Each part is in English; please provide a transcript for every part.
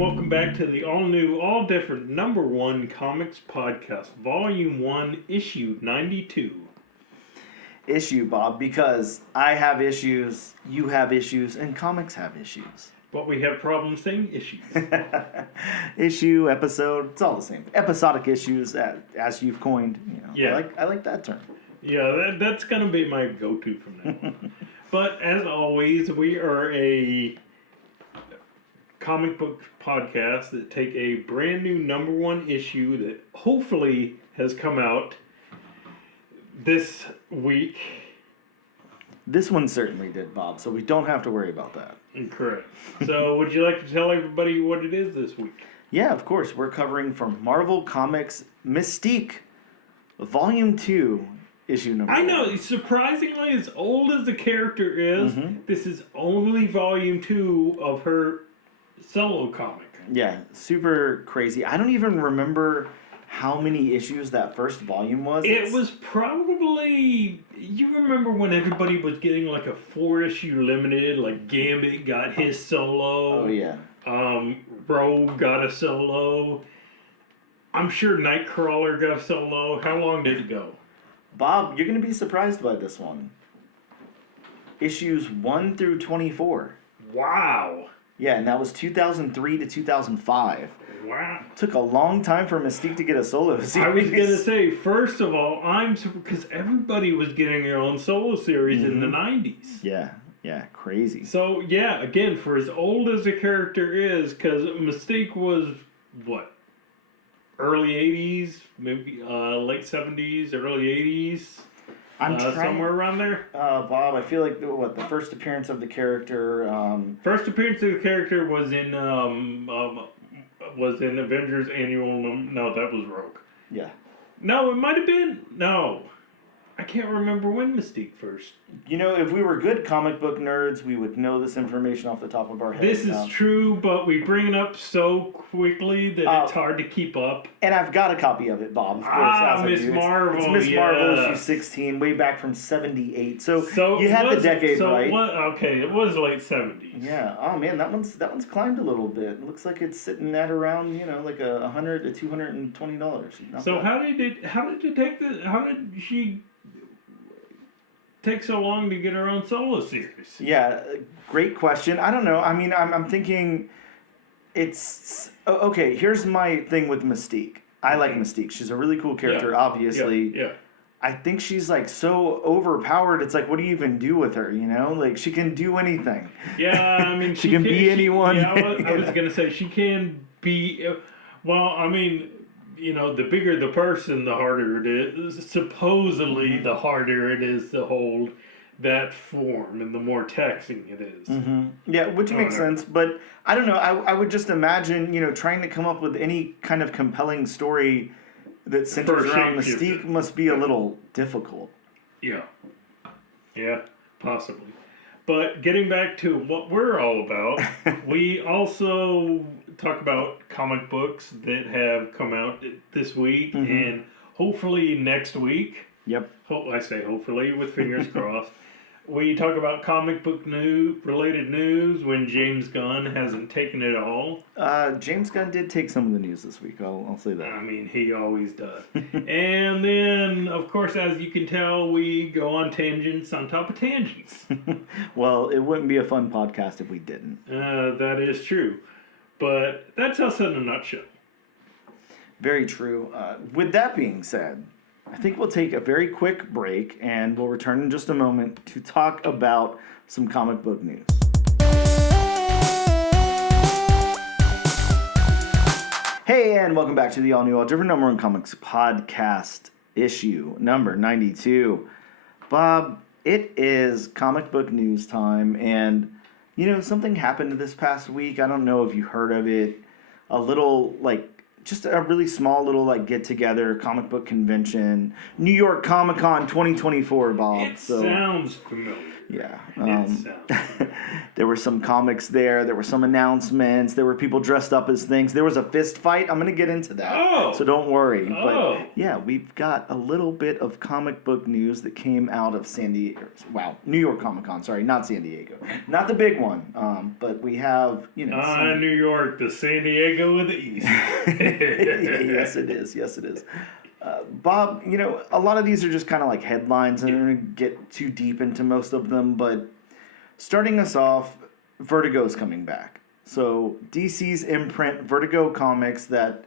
welcome back to the all-new, all-different #1 comics podcast, Volume 1, Issue 92. Issue, Bob, because I have issues, you have issues, and comics have issues. But we have problems saying issues. Issue, episode, it's all the same. Episodic issues, as you've coined. You know, Yeah. I like that term. Yeah, that's going to be my go-to from now on. But as always, we are a comic book podcast that take a brand new #1 issue that hopefully has come out this week. This one certainly did, Bob, so we don't have to worry about that. Correct. So would you like to tell everybody what it is this week? Yeah, of course. We're covering from Marvel Comics Mystique, Volume 2, Issue number 1. I know, surprisingly, as old as the character is, this is only Volume 2 of her solo comic. Yeah, super crazy. I don't even remember how many issues that first volume was. It was probably, you remember when everybody was getting like a 4-issue limited, like Gambit got his solo. Oh, yeah. Rogue got a solo. I'm sure Nightcrawler got a solo. How long did it go? Bob, you're going to be surprised by this one. Issues 1 through 24. Wow. Yeah, and that was 2003 to 2005. Wow. Took a long time for Mystique to get a solo series. I was going to say, first of all, because everybody was getting their own solo series in the 90s. Yeah, crazy. So, yeah, again, for as old as the character is, because Mystique was, what, early 80s, maybe late 70s, early 80s? Somewhere around there. Bob, I feel like the first appearance of the character. First appearance of the character was in Avengers Annual. No, that was Rogue. Yeah. No, it might have been. No, I can't remember when Mystique first. You know, if we were good comic book nerds, we would know this information off the top of our heads. This is true, but we bring it up so quickly that it's hard to keep up. And I've got a copy of it, Bob, of course. Miss Marvel. It's Miss Marvel, issue 16, way back from 78. So you had the decade right. Okay, it was late 70s. Yeah. Oh man, that one's climbed a little bit. It looks like it's sitting at around like $100 to $220. So how did you take this? How did she take so long to get her own solo series? Yeah, great question. I don't know. I mean, I'm thinking it's... Okay, here's my thing with Mystique. I like Mystique. She's a really cool character, obviously. Yeah. I think she's like so overpowered. It's like, what do you even do with her, you know? Like, she can do anything. Yeah, I mean... she can be anyone. Yeah, I was going to say, she can be... Well, I mean... You know, the bigger the person, the harder it is. Supposedly, the harder it is to hold that form and the more taxing it is. Yeah, which makes sense. But I don't know. I would just imagine, trying to come up with any kind of compelling story that centers around Mystique must be a little difficult. Yeah. Yeah, possibly. But getting back to what we're all about, we also talk about comic books that have come out this week and hopefully next week. Yep. I say hopefully with fingers crossed. We talk about comic book related news when James Gunn hasn't taken it all. James Gunn did take some of the news this week. I'll say that. I mean, he always does. And then, of course, as you can tell, we go on tangents on top of tangents. Well, it wouldn't be a fun podcast if we didn't. That is true. But that's us in a nutshell. Very true. With that being said, I think we'll take a very quick break and we'll return in just a moment to talk about some comic book news. Hey, and welcome back to the all-new, all-different #1 comics podcast, issue number 92. Bob, it is comic book news time, and something happened this past week. I don't know if you heard of it. A little just a really small little like get together, comic book convention, New York Comic Con 2024, Bob. It sounds familiar. Yeah. It sounds familiar. There were some comics there. There were some announcements. There were people dressed up as things. There was a fist fight. I'm going to get into that. Oh. So don't worry. Oh. But yeah, we've got a little bit of comic book news that came out of San Diego. Wow. New York Comic Con. Sorry, not San Diego. Not the big one. But we have, New York, the San Diego of the East. Yes, it is. Yes, it is. Bob, a lot of these are just kind of like headlines, and I'm going to get too deep into most of them, but starting us off, Vertigo's coming back. So DC's imprint, Vertigo Comics, that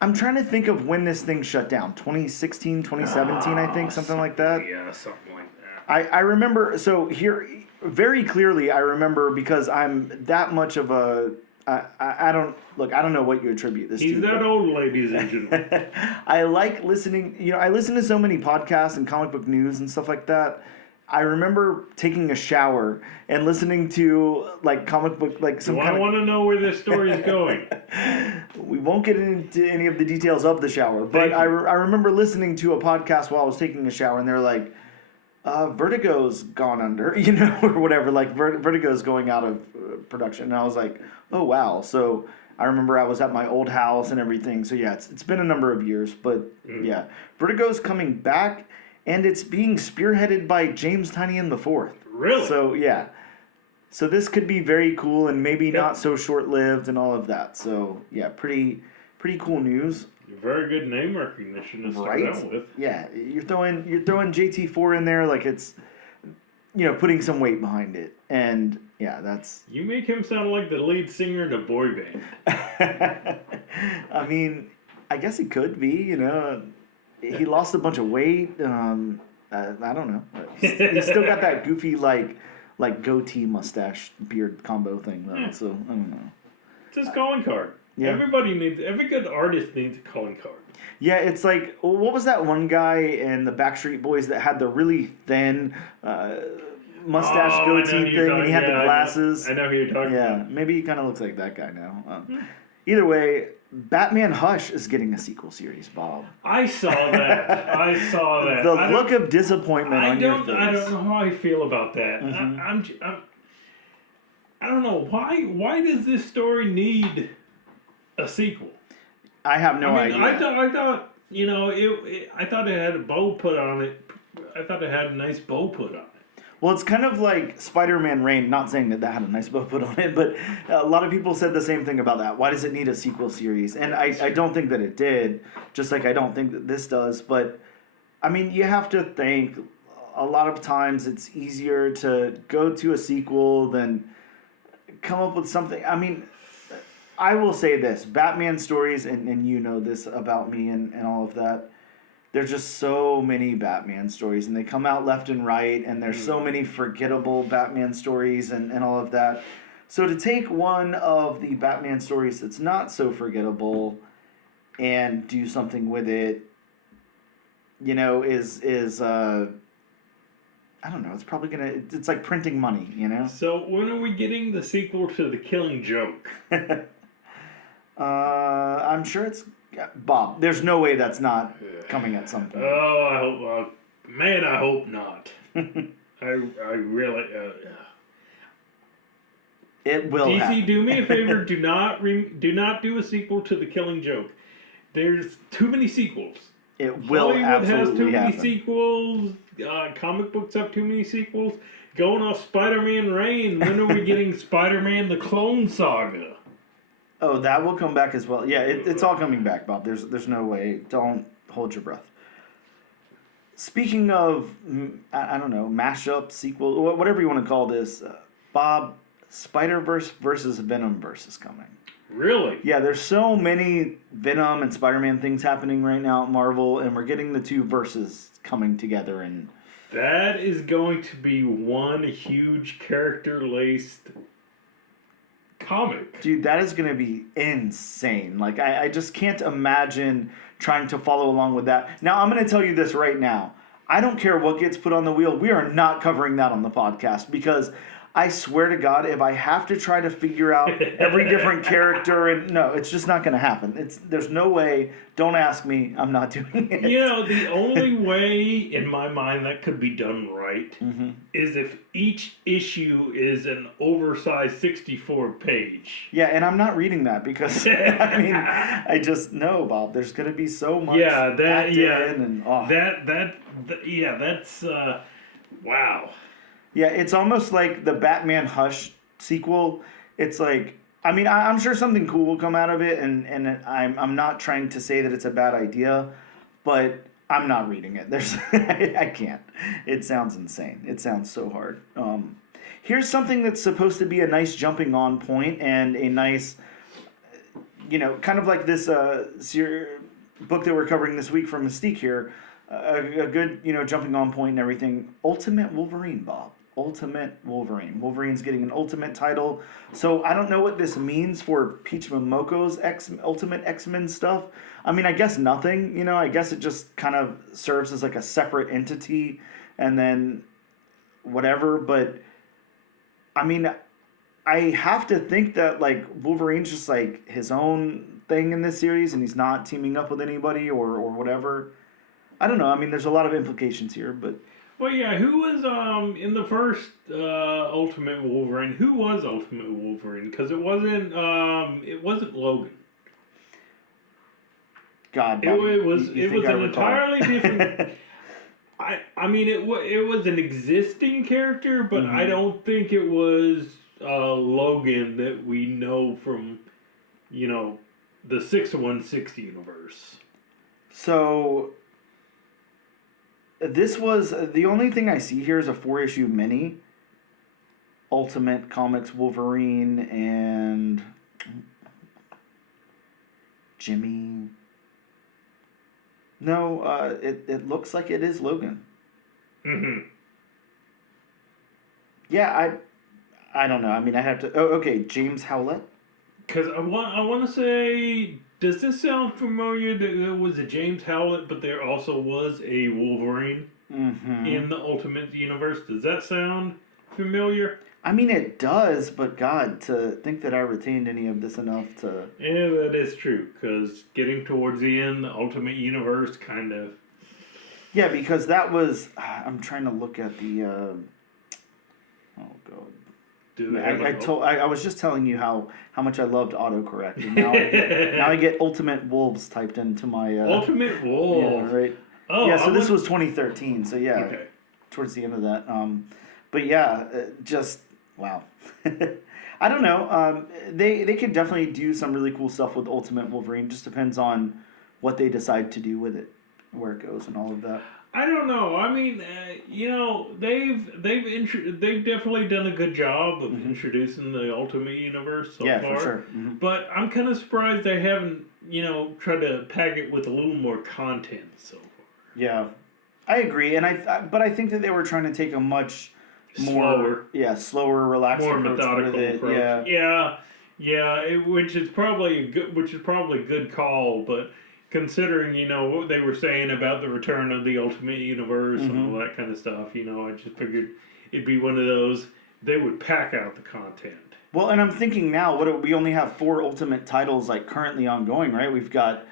I'm trying to think of when this thing shut down. 2016, 2017, I think, something like that. Yeah, something like that. I remember, so here, very clearly, I remember because I'm that much of a... I don't know what you attribute this to. He's that old, ladies and gentlemen. I like listening, I listen to so many podcasts and comic book news and stuff like that. I remember taking a shower and listening to like comic book, like some I want to know where this story is going. We won't get into any of the details of the shower, but I remember listening to a podcast while I was taking a shower, and they're like, Vertigo's gone under, or whatever, like Vertigo's going out of production. And I was like, oh, wow. So I remember I was at my old house and everything. So yeah, it's been a number of years, but yeah, Vertigo's coming back, and it's being spearheaded by James Tynion IV. Really? So yeah. So this could be very cool and maybe not so short-lived and all of that. So yeah, pretty cool news. Very good name recognition to start out with. Yeah, you're throwing JT4 in there like it's, putting some weight behind it, and yeah, that's. You make him sound like the lead singer in a boy band. I mean, I guess he could be. He lost a bunch of weight. I don't know. He's still got that goofy like goatee mustache beard combo thing though. So I don't know. It's his calling card. Yeah. Every good artist needs a calling card. Yeah, it's like, what was that one guy in the Backstreet Boys that had the really thin mustache goatee thing, and he had the glasses? I know who you're talking about. Yeah, maybe he kind of looks like that guy now. Either way, Batman Hush is getting a sequel series, Bob. I saw that. The look of disappointment on your face. I don't know how I feel about that. Mm-hmm. I don't know. Why does this story need a sequel? I have no idea. I thought I thought it had a bow put on it. I thought it had a nice bow put on it. Well, it's kind of like Spider-Man Reign. Not saying that had a nice bow put on it, but a lot of people said the same thing about that. Why does it need a sequel series? And I don't think that it did, just like I don't think that this does. But, I mean, you have to think a lot of times it's easier to go to a sequel than come up with something. I mean, I will say this. Batman stories, and you know this about me and all of that, there's just so many Batman stories, and they come out left and right, and there's so many forgettable Batman stories and all of that. So to take one of the Batman stories that's not so forgettable and do something with it, is I don't know, it's probably it's like printing money, So when are we getting the sequel to The Killing Joke? I'm sure it's... Bob, there's no way that's not coming at some point. Oh, I hope not. I really... It will DC, happen. do me a favor. Do not do a sequel to The Killing Joke. There's too many sequels. It will Hollywood absolutely has too many happen. sequels. Comic books have too many sequels. Going off Spider-Man Reign, when are we getting Spider-Man the Clone Saga? Oh, that will come back as well. Yeah, it's all coming back, Bob. There's no way. Don't hold your breath. Speaking of, I don't know, mashup, sequel, whatever you want to call this, Bob, Spider-Verse versus Venomverse is coming. Really? Yeah, there's so many Venom and Spider-Man things happening right now at Marvel, and we're getting the two verses coming together. And that is going to be one huge character-laced comic. Dude, that is going to be insane. Like, I just can't imagine trying to follow along with that. Now, I'm going to tell you this right now. I don't care what gets put on the wheel. We are not covering that on the podcast because I swear to God, if I have to try to figure out every different character, and no, it's just not going to happen. There's no way. Don't ask me. I'm not doing it. You know, the only way in my mind that could be done right is if each issue is an oversized 64 page. Yeah, and I'm not reading that because I mean, I just know, Bob. There's going to be so much. That's wow. Yeah, it's almost like the Batman Hush sequel. It's like, I mean, I'm sure something cool will come out of it, and I'm not trying to say that it's a bad idea, but I'm not reading it. I can't. It sounds insane. It sounds so hard. Here's something that's supposed to be a nice jumping on point and a nice, kind of like this book that we're covering this week from Mystique here. A good, jumping on point and everything. Ultimate Wolverine, Bob. Ultimate Wolverine. Wolverine's getting an Ultimate title. So I don't know what this means for Peach Momoko's Ultimate X-Men stuff. I mean, I guess nothing. I guess it just kind of serves as like a separate entity and then whatever. But, I mean, I have to think that, like, Wolverine's just, like, his own thing in this series and he's not teaming up with anybody or whatever. I don't know. I mean, there's a lot of implications here, but... Well, yeah, who was, in the first Ultimate Wolverine, who was Ultimate Wolverine? Because it wasn't Logan. God, it was an entirely different... I mean, it was an existing character, but I don't think it was Logan that we know from, the 616 universe. So... This was, the only thing I see here is a 4-issue mini. Ultimate Comics Wolverine and Jimmy. No, it looks like it is Logan. Mm-hmm. Yeah, I don't know. I mean, I have to... Oh, okay, James Howlett. Because I want to say... Does this sound familiar that there was a James Howlett, but there also was a Wolverine in the Ultimate Universe? Does that sound familiar? I mean, it does, but God, to think that I retained any of this enough to... Yeah, that is true, because getting towards the end, the Ultimate Universe kind of... Yeah, because that was... I'm trying to look at the... Oh, God. I was just telling you how much I loved autocorrect. And now I get Ultimate Wolves typed into my Ultimate Wolves. Yeah, right. Oh, yeah. So this was 2013. So yeah, okay. Towards the end of that. But yeah, just wow. I don't know. They could definitely do some really cool stuff with Ultimate Wolverine. Just depends on what they decide to do with it, where it goes, and all of that. I don't know. I mean, they've definitely done a good job of introducing the Ultimate Universe so far. For sure. Mm-hmm. But I'm kind of surprised they haven't, tried to pack it with a little more content so far. Yeah, I agree, and but I think that they were trying to take a much more slower, relaxed, more approach methodical with it. approach. Which is probably a good call, but. Considering, what they were saying about the return of the Ultimate Universe and all that kind of stuff, I just figured it'd be one of those, they would pack out the content. Well, and I'm thinking now, we only have 4 Ultimate titles, like, currently ongoing, right? We've got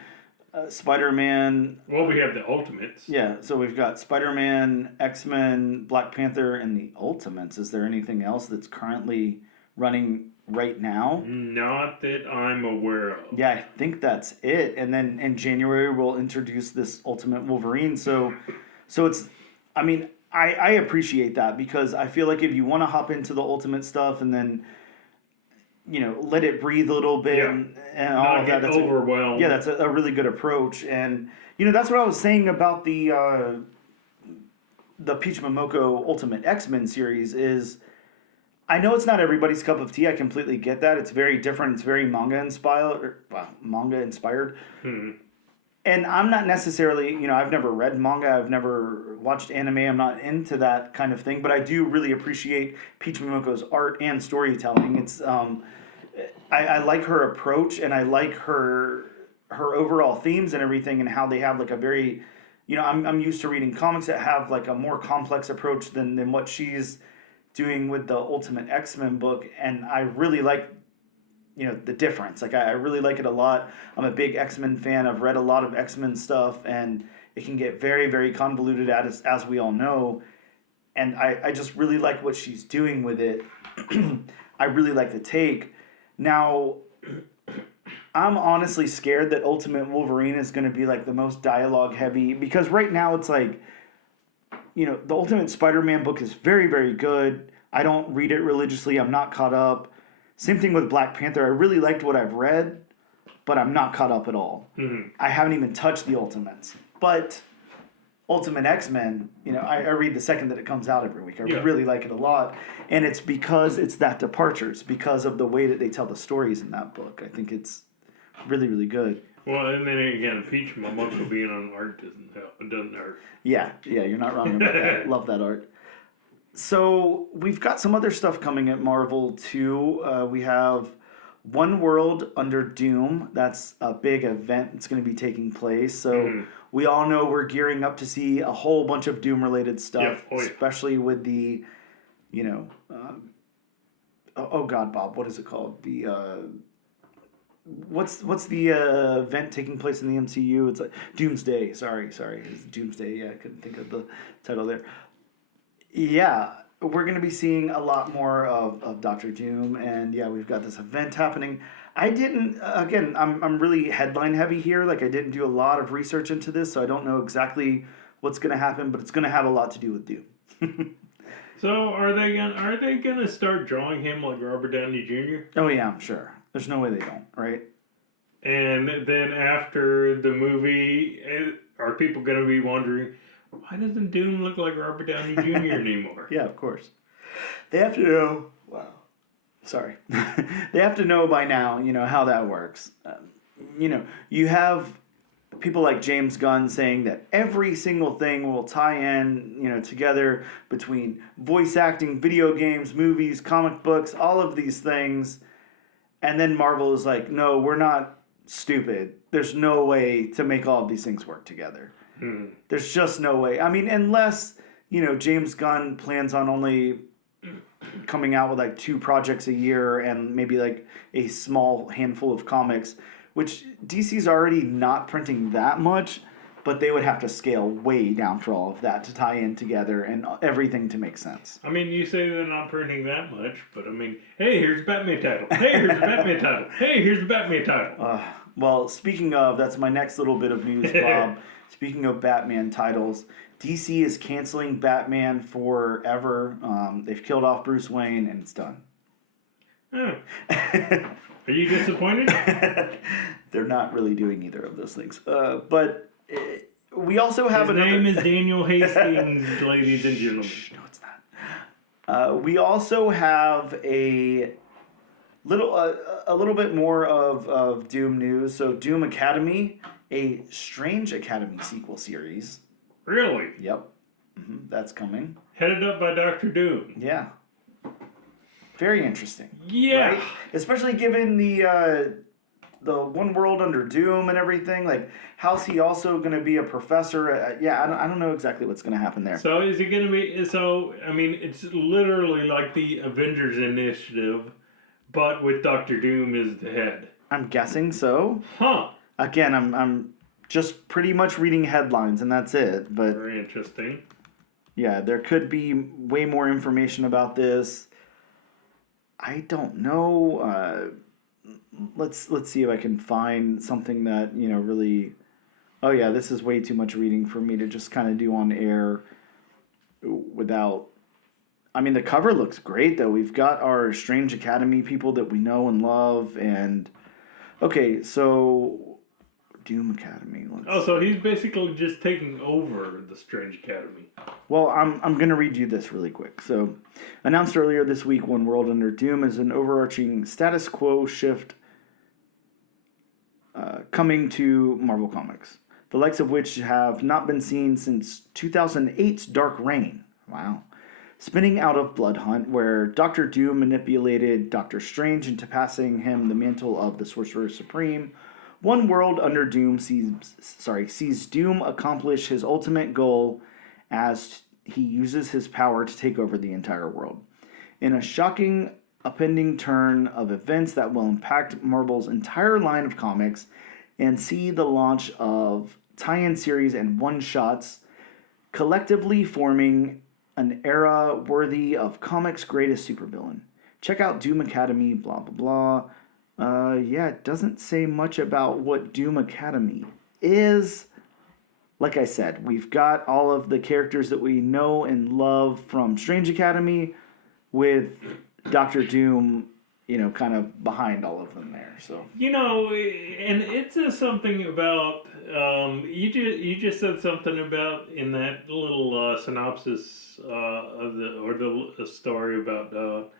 Spider-Man... Well, we have the Ultimates. Yeah, so we've got Spider-Man, X-Men, Black Panther, and the Ultimates. Is there anything else that's currently running right now? Not that I'm aware of. Yeah, I think that's it. And then in January we'll introduce this Ultimate Wolverine. So it's, I mean, I appreciate that because I feel like if you want to hop into the Ultimate stuff and then let it breathe a little bit and all of that, that's overwhelmed. That's a really good approach. And that's what I was saying about the Peach Momoko Ultimate X-Men series is. I know it's not everybody's cup of tea. I completely get that. It's very different. It's very manga inspired. And I'm not necessarily, I've never read manga. I've never watched anime. I'm not into that kind of thing. But I do really appreciate Peach Momoko's art and storytelling. It's, I like her approach and I like her overall themes and everything and how they have like a very, I'm used to reading comics that have like a more complex approach than what she's doing with the Ultimate X-Men book, and I really like, the difference. Like, I really like it a lot. I'm a big X-Men fan. I've read a lot of X-Men stuff, and it can get very, very convoluted, as we all know. And I just really like what she's doing with it. I really like the take. Now, I'm honestly scared that Ultimate Wolverine is going to be like the most dialogue heavy, because right now it's like, the Ultimate Spider-Man book is very, very good. I don't read it religiously. I'm not caught up. Same thing with Black Panther. I really liked what I've read, but I'm not caught up at all. Mm-hmm. I haven't even touched the Ultimates. But Ultimate X-Men, I read the second that it comes out every week. I really like it a lot. And it's because it's that departure. It's because of the way that they tell the stories in that book. I think it's really, really good. Well, and then again, Peach Momoko being on art doesn't help. It doesn't hurt. Yeah, you're not wrong about that. Love that art. So we've got some other stuff coming at Marvel too. We have One World Under Doom. That's a big event that's going to be taking place. So we all know we're gearing up to see a whole bunch of Doom related stuff, especially with the, oh God, Bob, what is it called? The what's the event taking place in the MCU? It's like Doomsday. Sorry, it's Doomsday. Yeah, I couldn't think of the title there. Yeah, we're going to be seeing a lot more of Doctor Doom, and we've got this event happening. I'm really headline heavy here. Like, I didn't do a lot of research into this, so I don't know exactly what's going to happen, but it's going to have a lot to do with Doom. So are they gonna start drawing him like Robert Downey Jr.? Oh yeah, I'm sure. There's no way they don't, right? And then after the movie, are people gonna be wondering, why doesn't Doom look like Robert Downey Jr. anymore? Yeah, of course. They have to know. Wow. Sorry. They have to know by now, how that works. You have people like James Gunn saying that every single thing will tie in, together between voice acting, video games, movies, comic books, all of these things. And then Marvel is like, no, we're not stupid. There's no way to make all of these things work together. There's just no way. I mean, unless, James Gunn plans on only coming out with like 2 projects a year and maybe like a small handful of comics, which DC's already not printing that much, but they would have to scale way down for all of that to tie in together and everything to make sense. I mean, you say they're not printing that much, but I mean, hey, here's the Batman title. Hey, here's the Batman title. Hey, here's the Batman title. Well, speaking of, that's my next little bit of news, Bob. Speaking of Batman titles, DC is canceling Batman forever. They've killed off Bruce Wayne, and it's done. Oh. Are you disappointed? They're not really doing either of those things. But we also have His name is Daniel Hastings, ladies and gentlemen. Shh, no, it's not. We also have a little bit more of Doom news. So Doom Academy, a Strange Academy sequel series. Really? Yep. That's coming. Headed up by Dr. Doom. Yeah. Very interesting. Yeah. Right? Especially given the One World Under Doom and everything. Like, how's he also going to be a professor? I don't know exactly what's going to happen there. So is it going to be... So, I mean, it's literally like the Avengers Initiative, but with Dr. Doom as the head. I'm guessing so. Huh. Again, I'm just pretty much reading headlines, and that's it. But very interesting. Yeah, there could be way more information about this. I don't know. Let's see if I can find something that, really... Oh yeah, this is way too much reading for me to just kind of do on air without... I mean, the cover looks great, though. We've got our Strange Academy people that we know and love, and... Okay, so... Doom Academy. So he's basically just taking over the Strange Academy. Well, I'm going to read you this really quick. So, announced earlier this week, One World Under Doom is an overarching status quo shift coming to Marvel Comics, the likes of which have not been seen since 2008's Dark Reign. Wow. Spinning out of Blood Hunt, where Dr. Doom manipulated Doctor Strange into passing him the mantle of the Sorcerer Supreme. One World Under Doom sees Doom accomplish his ultimate goal as he uses his power to take over the entire world. in a shocking upending turn of events that will impact Marvel's entire line of comics and see the launch of tie-in series and one-shots, collectively forming an era worthy of comics' greatest supervillain. Check out Doom Academy, blah, blah, blah. Yeah, it doesn't say much about what Doom Academy is. Like I said, we've got all of the characters that we know and love from Strange Academy with Doctor Doom, kind of behind all of them there. So and it says something about you just said something about in that little synopsis of the story about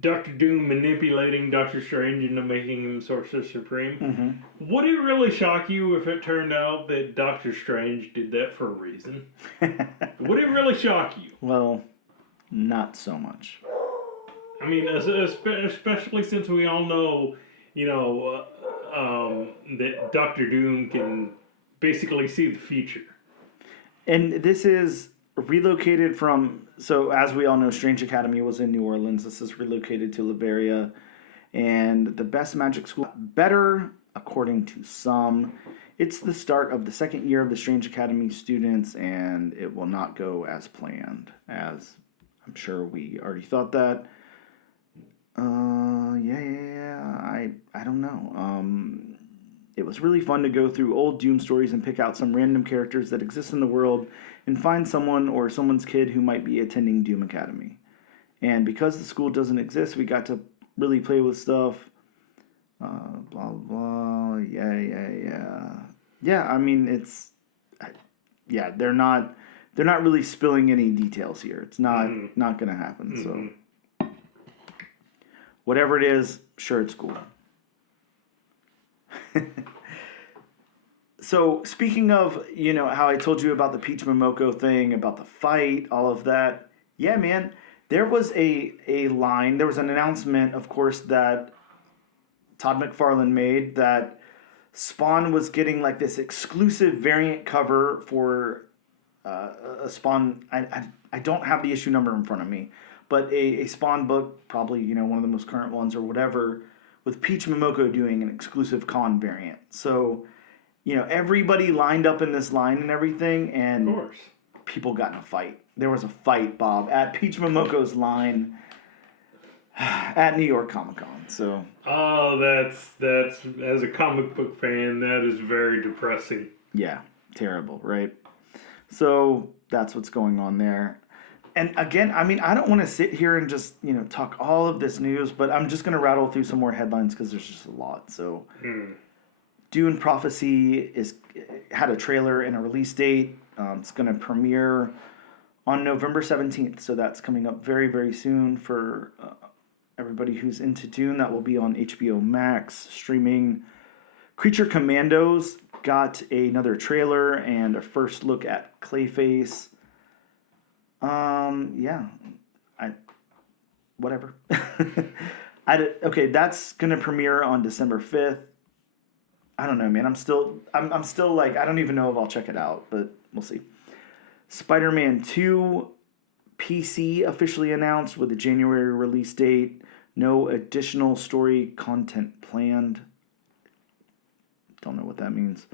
Doctor Doom manipulating Doctor Strange into making him Sorcerer Supreme. Mm-hmm. Would it really shock you if it turned out that Doctor Strange did that for a reason? Would it really shock you? Well, not so much. I mean, especially since we all know, that Doctor Doom can basically see the future. And this is relocated from, so as we all know, Strange Academy was in New Orleans. This is relocated to Liberia. And the best magic school, better, according to some. It's the start of the second year of the Strange Academy students, and it will not go as planned, as I'm sure we already thought that. I don't know. It was really fun to go through old Doom stories and pick out some random characters that exist in the world and find someone or someone's kid who might be attending Doom Academy. And because the school doesn't exist, we got to really play with stuff. Blah, blah, yeah. Yeah, I mean, they're not really spilling any details here. It's not going to happen, so. Whatever it is, sure, it's cool. So, speaking of, how I told you about the Peach Momoko thing, about the fight, all of that. Yeah, man, there was a line, there was an announcement, of course, that Todd McFarlane made that Spawn was getting like this exclusive variant cover for a Spawn. I don't have the issue number in front of me, but a Spawn book, probably one of the most current ones or whatever, with Peach Momoko doing an exclusive con variant. So, everybody lined up in this line and everything, and of course, people got in a fight. There was a fight, Bob, at Peach Momoko's line at New York Comic Con. So. Oh, that's as a comic book fan, that is very depressing. Yeah, terrible, right? So that's what's going on there. And again, I mean, I don't want to sit here and just, talk all of this news, but I'm just going to rattle through some more headlines because there's just a lot. So, Dune Prophecy had a trailer and a release date. It's going to premiere on November 17th. So that's coming up very, very soon for everybody who's into Dune. That will be on HBO Max streaming. Creature Commandos got another trailer and a first look at Clayface. Whatever. Okay, that's gonna premiere on December 5th. I don't know, man. I'm still like, I don't even know if I'll check it out, but we'll see. Spider-Man 2 PC officially announced with a January release date. No additional story content planned. Don't know what that means.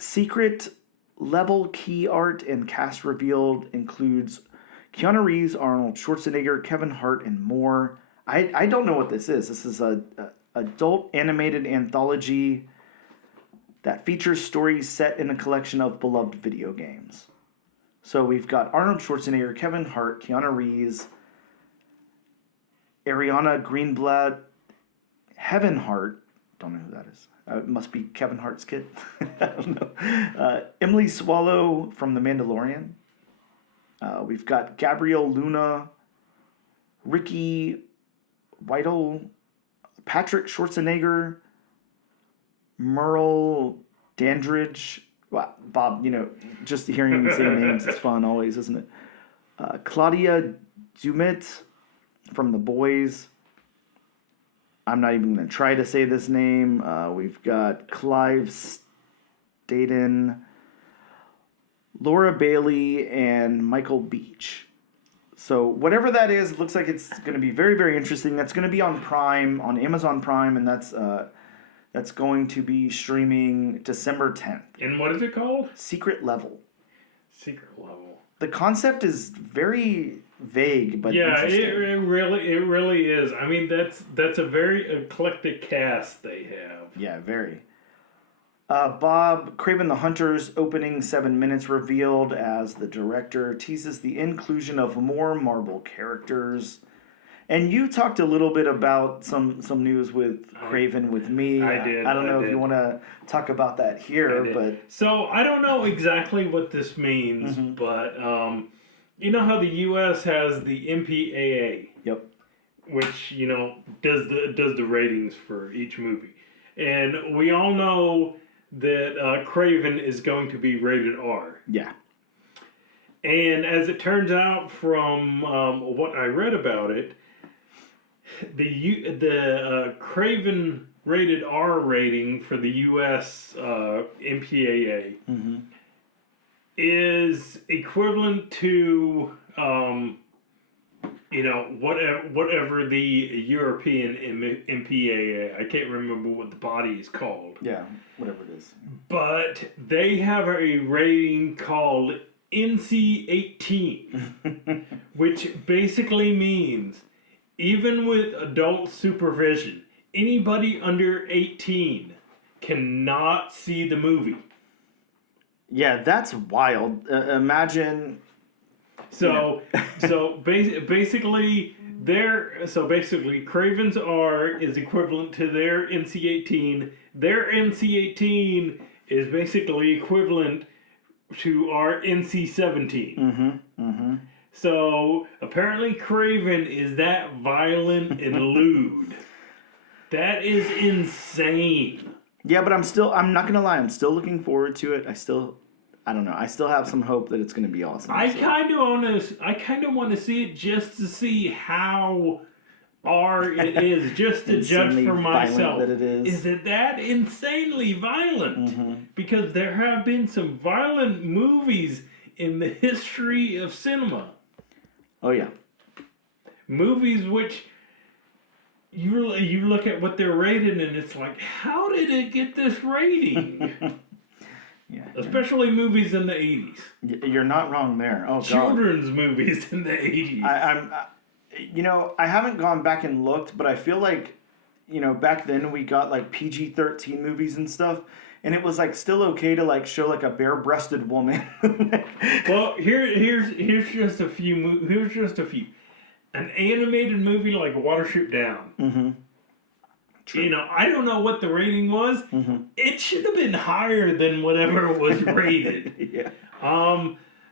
Secret level key art and cast revealed includes Keanu Reeves, Arnold Schwarzenegger, Kevin Hart, and more. I don't know what this is. This is a adult animated anthology that features stories set in a collection of beloved video games. So we've got Arnold Schwarzenegger, Kevin Hart, Keanu Reeves, Ariana Greenblatt, Heaven Hart. Don't know who that is. It must be Kevin Hart's kid. I don't know. Emily Swallow from The Mandalorian. We've got Gabrielle Luna, Ricky Whittle, Patrick Schwarzenegger, Merle Dandridge. Wow, Bob, just hearing you say names is fun always, isn't it? Claudia Dumit from The Boys. I'm not even going to try to say this name. We've got Clive Staden, Laura Bailey, and Michael Beach. So whatever that is, it looks like it's going to be very, very interesting. That's going to be on Prime, on Amazon Prime, and that's going to be streaming December 10th. And what is it called? Secret Level. Secret Level. The concept is very vague, but yeah, interesting. it really is. I mean, that's a very eclectic cast they have. Yeah, very. Bob, Kraven the Hunter's opening 7 minutes revealed as the director teases the inclusion of more Marvel characters. And you talked a little bit about some news with Kraven with me. I did. I don't know if you want to talk about that here, but so I don't know exactly what this means, but you know how the U.S. has the MPAA. Yep. Which does the ratings for each movie, and we all know that Kraven is going to be rated R. Yeah. And as it turns out from what I read about it, the Kraven rated R rating for the U.S. MPAA is equivalent to whatever the European MPAA. I can't remember what the body is called. Yeah, whatever it is. But they have a rating called NC-18, which basically means even with adult supervision, anybody under 18 cannot see the movie. Yeah, that's wild. Imagine. So basically, Kraven's R is equivalent to their NC-18. Their NC-18 is basically equivalent to our NC-17. So apparently, Kraven is that violent and lewd. That is insane. Yeah, but I'm not gonna lie. I'm still looking forward to it. I don't know. I still have some hope that it's going to be awesome. I kind of want to see it just to see how R it is, just to judge for myself. That it is it that insanely violent? Because there have been some violent movies in the history of cinema. Oh yeah. Movies which you look at what they're rated and it's like, how did it get this rating? Yeah, especially movies in the 80s. You're not wrong there. Oh, children's movies in the 80s. I haven't gone back and looked, but I feel like, back then we got like PG-13 movies and stuff, and it was like still okay to like show like a bare-breasted woman. Well, here's just a few. Here's just a few. An animated movie like Watership Down. True. I don't know what the rating was. It should have been higher than whatever was rated. Yeah.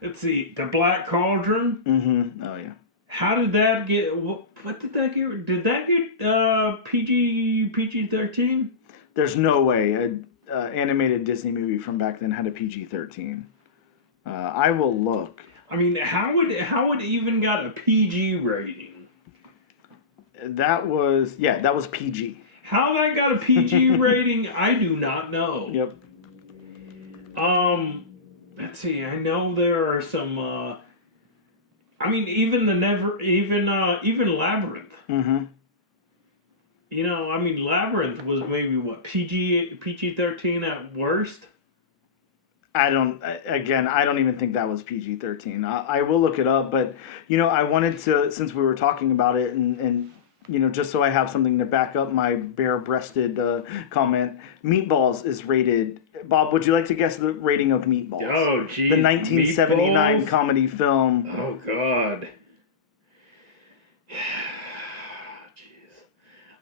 Let's see. The Black Cauldron. Oh yeah. How did that get? What did that get? Did that get PG-13? There's no way an animated Disney movie from back then had a PG-13. I will look. I mean, how would it even got a PG rating? That was PG. How that got a PG rating, I do not know. Yep. Let's see. I know there are some. Even Labyrinth. Labyrinth was maybe what PG-13 at worst. I don't even think that was PG-13. I will look it up, but I wanted to, since we were talking about it and just so I have something to back up my bare-breasted comment, Meatballs is rated. Bob, would you like to guess the rating of Meatballs? Oh, geez. The 1979 Meatballs? comedy film. Oh, God. Jeez.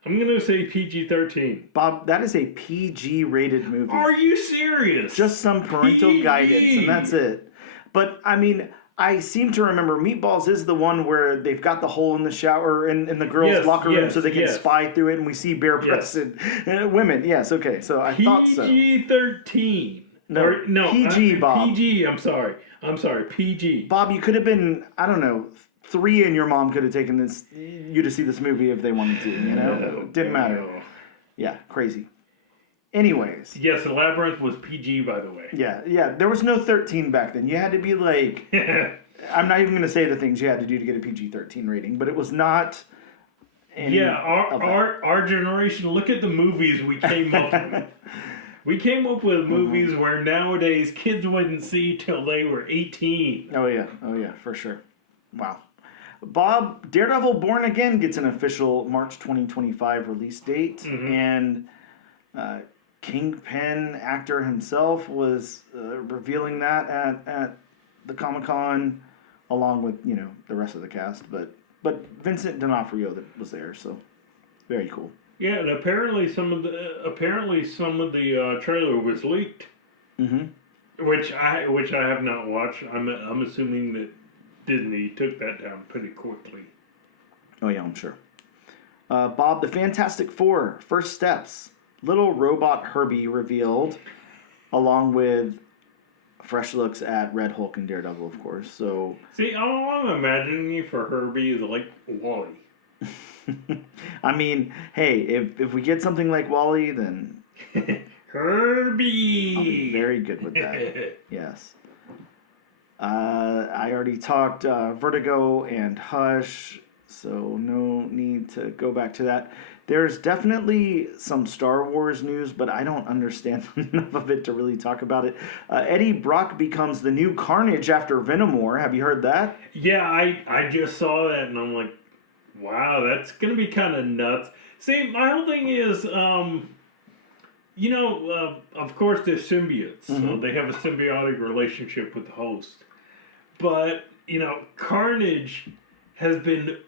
I'm going to say PG-13. Bob, that is a PG-rated movie. Are you serious? Just some parental PG. guidance, and that's it. But, I seem to remember Meatballs is the one where they've got the hole in the shower in the girls' locker room so they can spy through it, and we see bare-breasted women. Yes, okay, so I thought so. PG-13. No, PG, Bob. PG, I'm sorry, PG. Bob, you could have been, I don't know, 3 and your mom could have taken you to see this movie if they wanted to, Didn't matter. Yeah, crazy. Anyways. Yes, the Labyrinth was PG, by the way. Yeah. There was no 13 back then. You had to be like I'm not even going to say the things you had to do to get a PG-13 rating, but it was not. Our generation. Look at the movies we came up with. We came up with movies where nowadays kids wouldn't see till they were 18. Oh yeah, for sure. Wow. Bob, Daredevil Born Again gets an official March 2025 release date, and Kingpin actor himself was revealing that at the Comic-Con, along with the rest of the cast, but Vincent D'Onofrio that was there, so very cool. Yeah, and apparently some of the trailer was leaked, which I have not watched. I'm assuming that Disney took that down pretty quickly. Oh yeah, I'm sure. Bob, the Fantastic Four, First Steps. Little Robot Herbie revealed, along with fresh looks at Red Hulk and Daredevil, of course. So see, all I'm imagining for Herbie is like Wally. I mean, hey, if we get something like Wally, then Herbie, I'll be very good with that. Yes. I already talked Vertigo and Hush, so no need to go back to that. There's definitely some Star Wars news, but I don't understand enough of it to really talk about it. Eddie Brock becomes the new Carnage after Venom War. Have you heard that? Yeah, I just saw that, and I'm like, wow, that's going to be kind of nuts. See, my whole thing is, of course, they're symbiotes, so they have a symbiotic relationship with the host. But, Carnage has been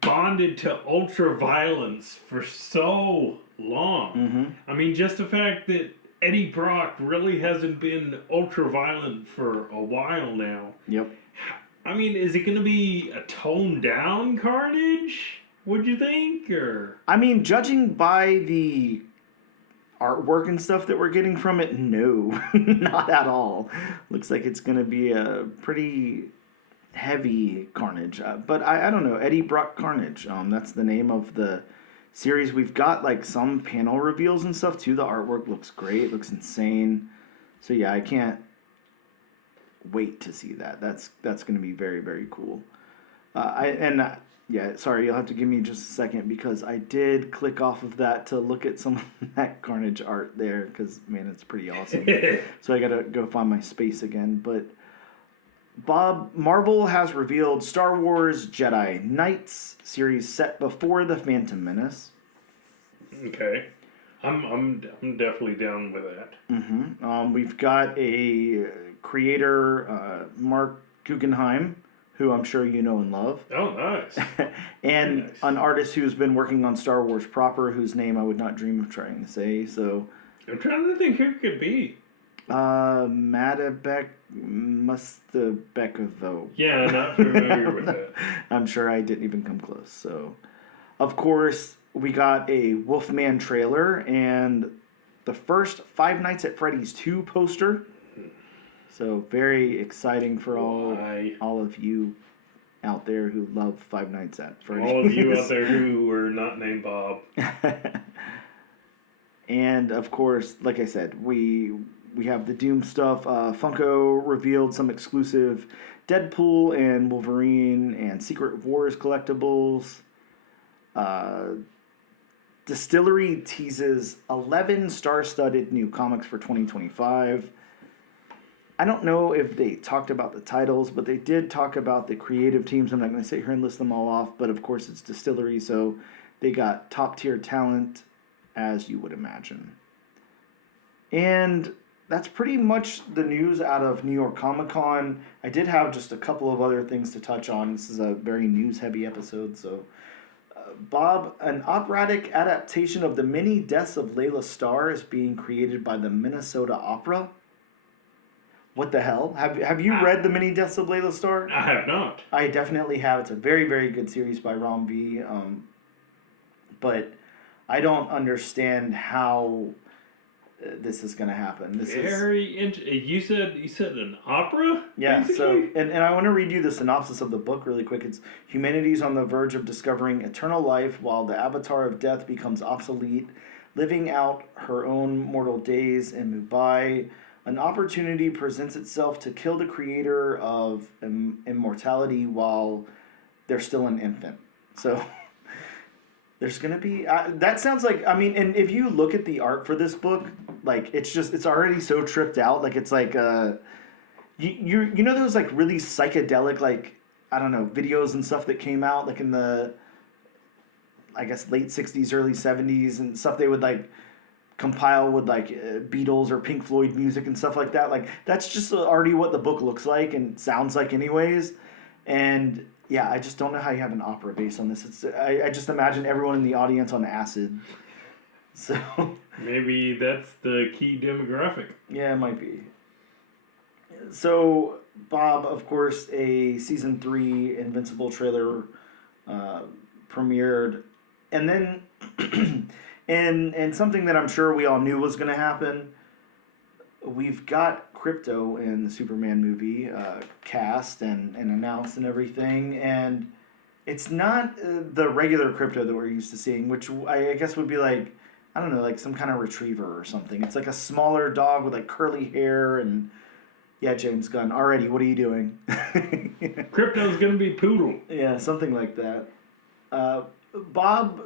bonded to ultra-violence for so long. I mean, just the fact that Eddie Brock really hasn't been ultra-violent for a while now. Yep. I mean, is it going to be a toned-down Carnage, would you think? Or I mean, judging by the artwork and stuff that we're getting from it, no, not at all. Looks like it's going to be a pretty heavy Carnage. But I don't know, Eddie Brock Carnage. That's the name of the series. We've got like some panel reveals and stuff too. The artwork looks great, looks insane. So yeah, I can't wait to see that. That's going to be very, very cool. Sorry, you'll have to give me just a second because I did click off of that to look at some of that Carnage art there because, man, it's pretty awesome. So I got to go find my space again. But Bob, Marvel has revealed Star Wars Jedi Knights series set before The Phantom Menace. Okay. I'm definitely down with that. We've got a creator, Mark Guggenheim, who I'm sure you know and love. Oh, nice. And nice. An artist who's been working on Star Wars proper, whose name I would not dream of trying to say. So I'm trying to think who it could be. Madabek Mustabekovo. Yeah, not familiar with that. I'm sure I didn't even come close. So, of course, we got a Wolfman trailer and the first Five Nights at Freddy's 2 poster. So very exciting for all of you out there who love Five Nights at Freddy's. All of you out there who are not named Bob. And of course, like I said, we have the Doom stuff. Funko revealed some exclusive Deadpool and Wolverine and Secret Wars collectibles. Distillery teases 11 star-studded new comics for 2025. I don't know if they talked about the titles, but they did talk about the creative teams. I'm not going to sit here and list them all off, but of course it's Distillery, so they got top-tier talent, as you would imagine. And that's pretty much the news out of New York Comic Con. I did have just a couple of other things to touch on. This is a very news-heavy episode, so... Bob, an operatic adaptation of The Many Deaths of Layla Starr is being created by the Minnesota Opera. What the hell? Have you read The Many Deaths of Layla Starr? I have not. I definitely have. It's a very, very good series by Rom V. But I don't understand how this is going to happen. You said an opera? Yeah, basically? so, and I want to read you the synopsis of the book really quick. It's humanity's on the verge of discovering eternal life while the avatar of death becomes obsolete, living out her own mortal days in Mumbai. an opportunity presents itself to kill the creator of immortality while they're still an infant. So there's going to be... that sounds like... I mean, and if you look at the art for this book, like, it's already so tripped out. Like, it's like... You know those, like, really psychedelic, like, I don't know, videos and stuff that came out, like, in the, I guess, late 60s, early 70s, and stuff they would, like, compile with, like, Beatles or Pink Floyd music and stuff like that. Like, that's just already what the book looks like and sounds like anyways. And, yeah, I just don't know how you have an opera based on this. I just imagine everyone in the audience on acid. So... Maybe that's the key demographic. Yeah, it might be. So, Bob, of course, a Season 3 Invincible trailer premiered. And then, and something that I'm sure we all knew was going to happen, we've got Crypto in the Superman movie cast and announced and everything. And it's not the regular Crypto that we're used to seeing, which I guess would be like, I don't know, like some kind of retriever or something. It's like a smaller dog with like curly hair and... Yeah, James Gunn. Already, what are you doing? Crypto's going to be Poodle. Yeah, something like that. Bob,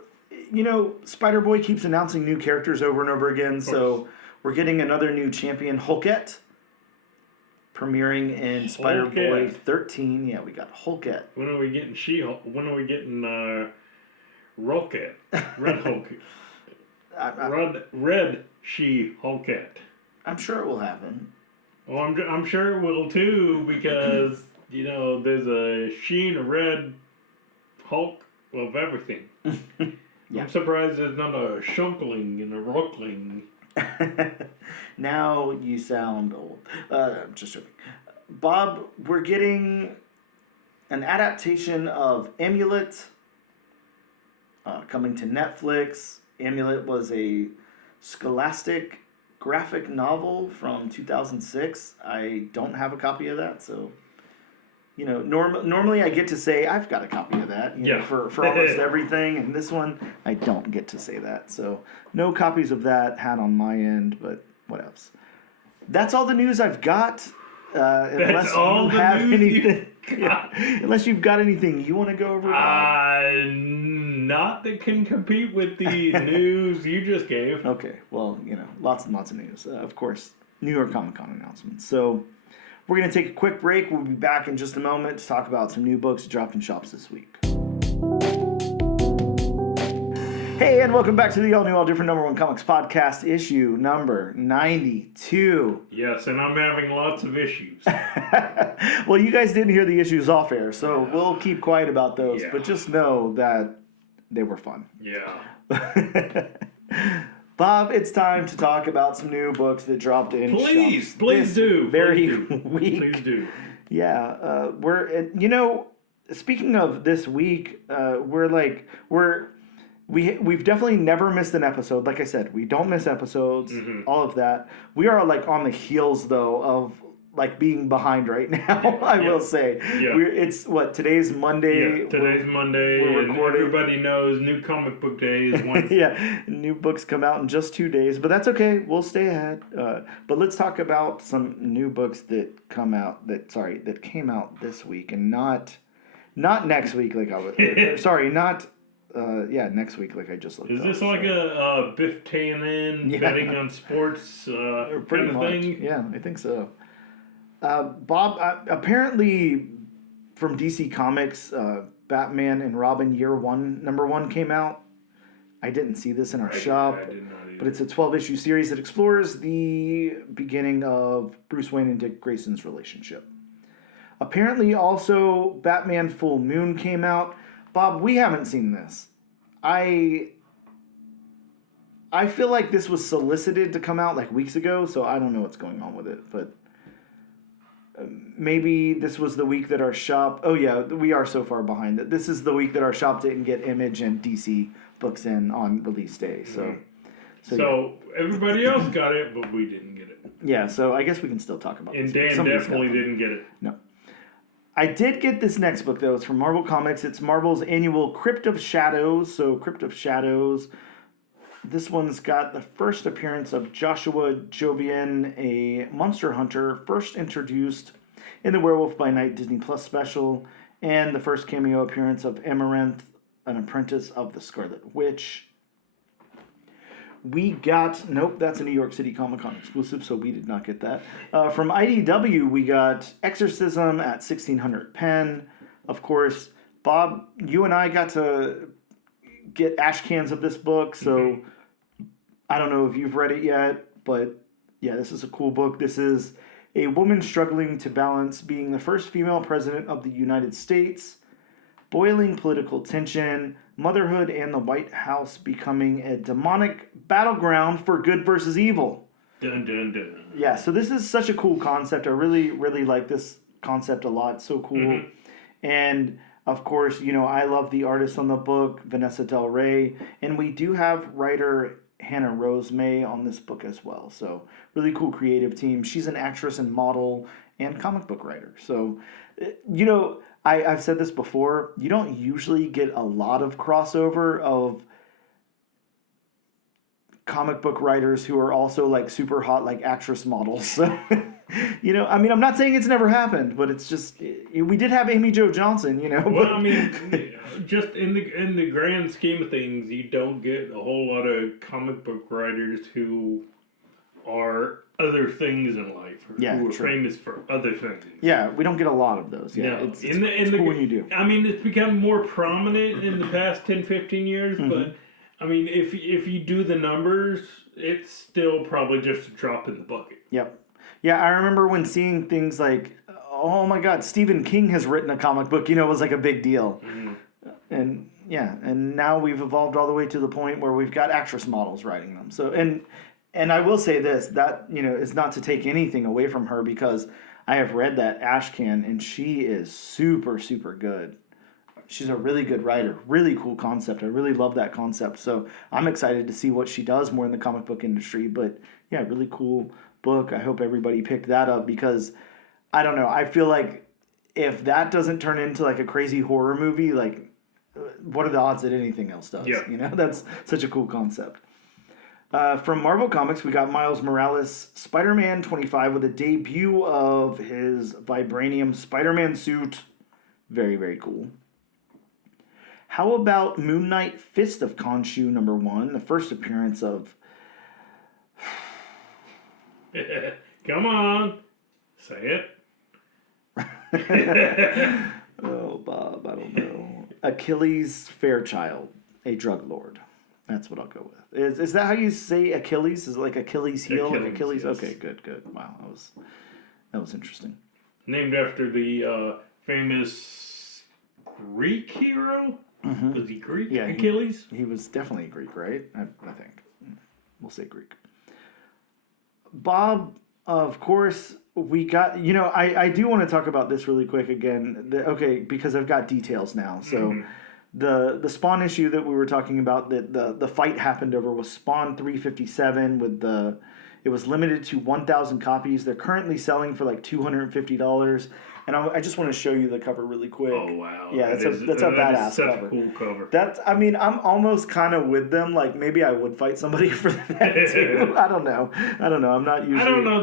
you know, Spider-Boy keeps announcing new characters over and over again, so we're getting another new champion, Hulkette, premiering in Spider-Boy 13. Yeah, we got Hulkette. When are we getting She-Hulk? When are we getting Rocket? Red Hulk. Red She-Hulkette. I'm sure it will happen. Well, I'm sure it will too, because, you know, there's a she and a red Hulk of everything. Yeah. I'm surprised there's not a Shunkling and a Rockling. Now you sound old. I'm just joking. Bob, we're getting an adaptation of Amulet coming to Netflix. Amulet was a Scholastic graphic novel from 2006. I don't have a copy of that, so you know, normally I get to say I've got a copy of that, you know, for almost everything, and this one I don't get to say that. So no copies of that had on my end, but what else? That's all the news I've got. Unless you have anything. Yeah, unless you've got anything you want to go over. Not that can compete with the news you just gave. Okay, well, you know, lots and lots of news. Of course, New York Comic Con announcements. So we're going to take a quick break. We'll be back in just a moment to talk about some new books dropped in shops this week. Hey, and welcome back to the all-new, all-different #1 Comics Podcast, issue number 92. Yes, and I'm having lots of issues. Well, you guys didn't hear the issues off air, so we'll keep quiet about those, but just know that they were fun. Yeah. Bob, it's time to talk about some new books that dropped in shops. Please do. Very week. Please do. Yeah, you know, speaking of this week, We've definitely never missed an episode. Like I said, we don't miss episodes, all of that. We are like on the heels though of like being behind right now. I will say. Yeah. It's what, today's Monday. Yeah, today's Monday. We're recording. Everybody knows New Comic Book Day is Wednesday. Yeah, new books come out in just 2 days, but that's okay. We'll stay ahead. But let's talk about some new books that came out this week and not next week like I was. Sorry, not. Next week, like I just looked. Is this like a Biff Tannen betting on sports pretty much thing? Yeah, I think so. Bob, apparently from DC Comics, Batman and Robin Year One, #1 came out. I didn't see this in our shop, but it's a 12-issue series that explores the beginning of Bruce Wayne and Dick Grayson's relationship. Apparently, also Batman Full Moon came out. Bob, we haven't seen this. I feel like this was solicited to come out like weeks ago, so I don't know what's going on with it. But maybe this was the week that our shop... Oh, yeah, we are so far behind it. This is the week that our shop didn't get Image and DC books in on release day. So everybody else got it, but we didn't get it. Yeah, so I guess we can still talk about it. And Dan definitely didn't get it. No. I did get this next book, though. It's from Marvel Comics. It's Marvel's annual Crypt of Shadows. So Crypt of Shadows This one's got the first appearance of Joshua Jovian, a monster hunter, first introduced in the Werewolf by Night Disney Plus special, and the first cameo appearance of Amaranth, an apprentice of the Scarlet Witch. We got, nope, that's a New York City Comic Con exclusive, so we did not get that. From IDW, we got Exorcism at 1600 pen. Of course, Bob, you and I got to get ash cans of this book, so I don't know if you've read it yet, but yeah, this is a cool book. This is a woman struggling to balance being the first female president of the United States, boiling political tension, motherhood, and the White House becoming a demonic battleground for good versus evil. Dun, dun, dun. Yeah, so this is such a cool concept. I really, really like this concept a lot. So cool. And, of course, you know, I love the artist on the book, Vanessa Del Rey. And we do have writer Hannah Rose May on this book as well. So really cool creative team. She's an actress and model and comic book writer. So, you know, I've said this before, you don't usually get a lot of crossover of comic book writers who are also like super hot like actress models. So, you know, I mean, I'm not saying it's never happened, but it's just, we did have Amy Jo Johnson, you know. Well, but, I mean, just in the grand scheme of things, you don't get a whole lot of comic book writers who are other things in life, or who are famous for other things. Yeah, we don't get a lot of those. Yeah, no. it's cool when you do. I mean, it's become more prominent in the past 10, 15 years, but I mean, if you do the numbers, it's still probably just a drop in the bucket. Yep. Yeah, I remember when seeing things like, oh my God, Stephen King has written a comic book, you know, it was like a big deal. And yeah, and now we've evolved all the way to the point where we've got actress models writing them. So, and I will say this, that, you know, is not to take anything away from her, because I have read that Ashcan and she is super, super good. She's a really good writer. Really cool concept. I really love that concept. So I'm excited to see what she does more in the comic book industry. But yeah, really cool book. I hope everybody picked that up, because I don't know. I feel like if that doesn't turn into like a crazy horror movie, like what are the odds that anything else does? Yeah. You know, that's such a cool concept. From Marvel Comics, we got Miles Morales, Spider-Man 25, with a debut of his vibranium Spider-Man suit. Very, very cool. How about Moon Knight Fist of Khonshu #1, the first appearance of... Come on, say it. Oh, Bob, I don't know. Achilles Fairchild, a drug lord. That's what I'll go with. Is that how you say Achilles? Is it like Achilles heel? Achilles? Yes. Okay, good. Wow, that was interesting. Named after the famous Greek hero? Was he Greek? Yeah, Achilles? He was definitely Greek, right? I think. We'll say Greek. Bob, of course, we got, you know, I do want to talk about this really quick again. Because I've got details now. So the Spawn issue that we were talking about, that the fight happened over, was Spawn 357 with it was limited to 1,000 copies. They're currently selling for like $250. And I just want to show you the cover really quick. Oh, wow. Yeah, that's a badass such cover. A cool cover. I mean, I'm almost kind of with them. Like, maybe I would fight somebody for that too. I don't know. I'm not usually... I don't know.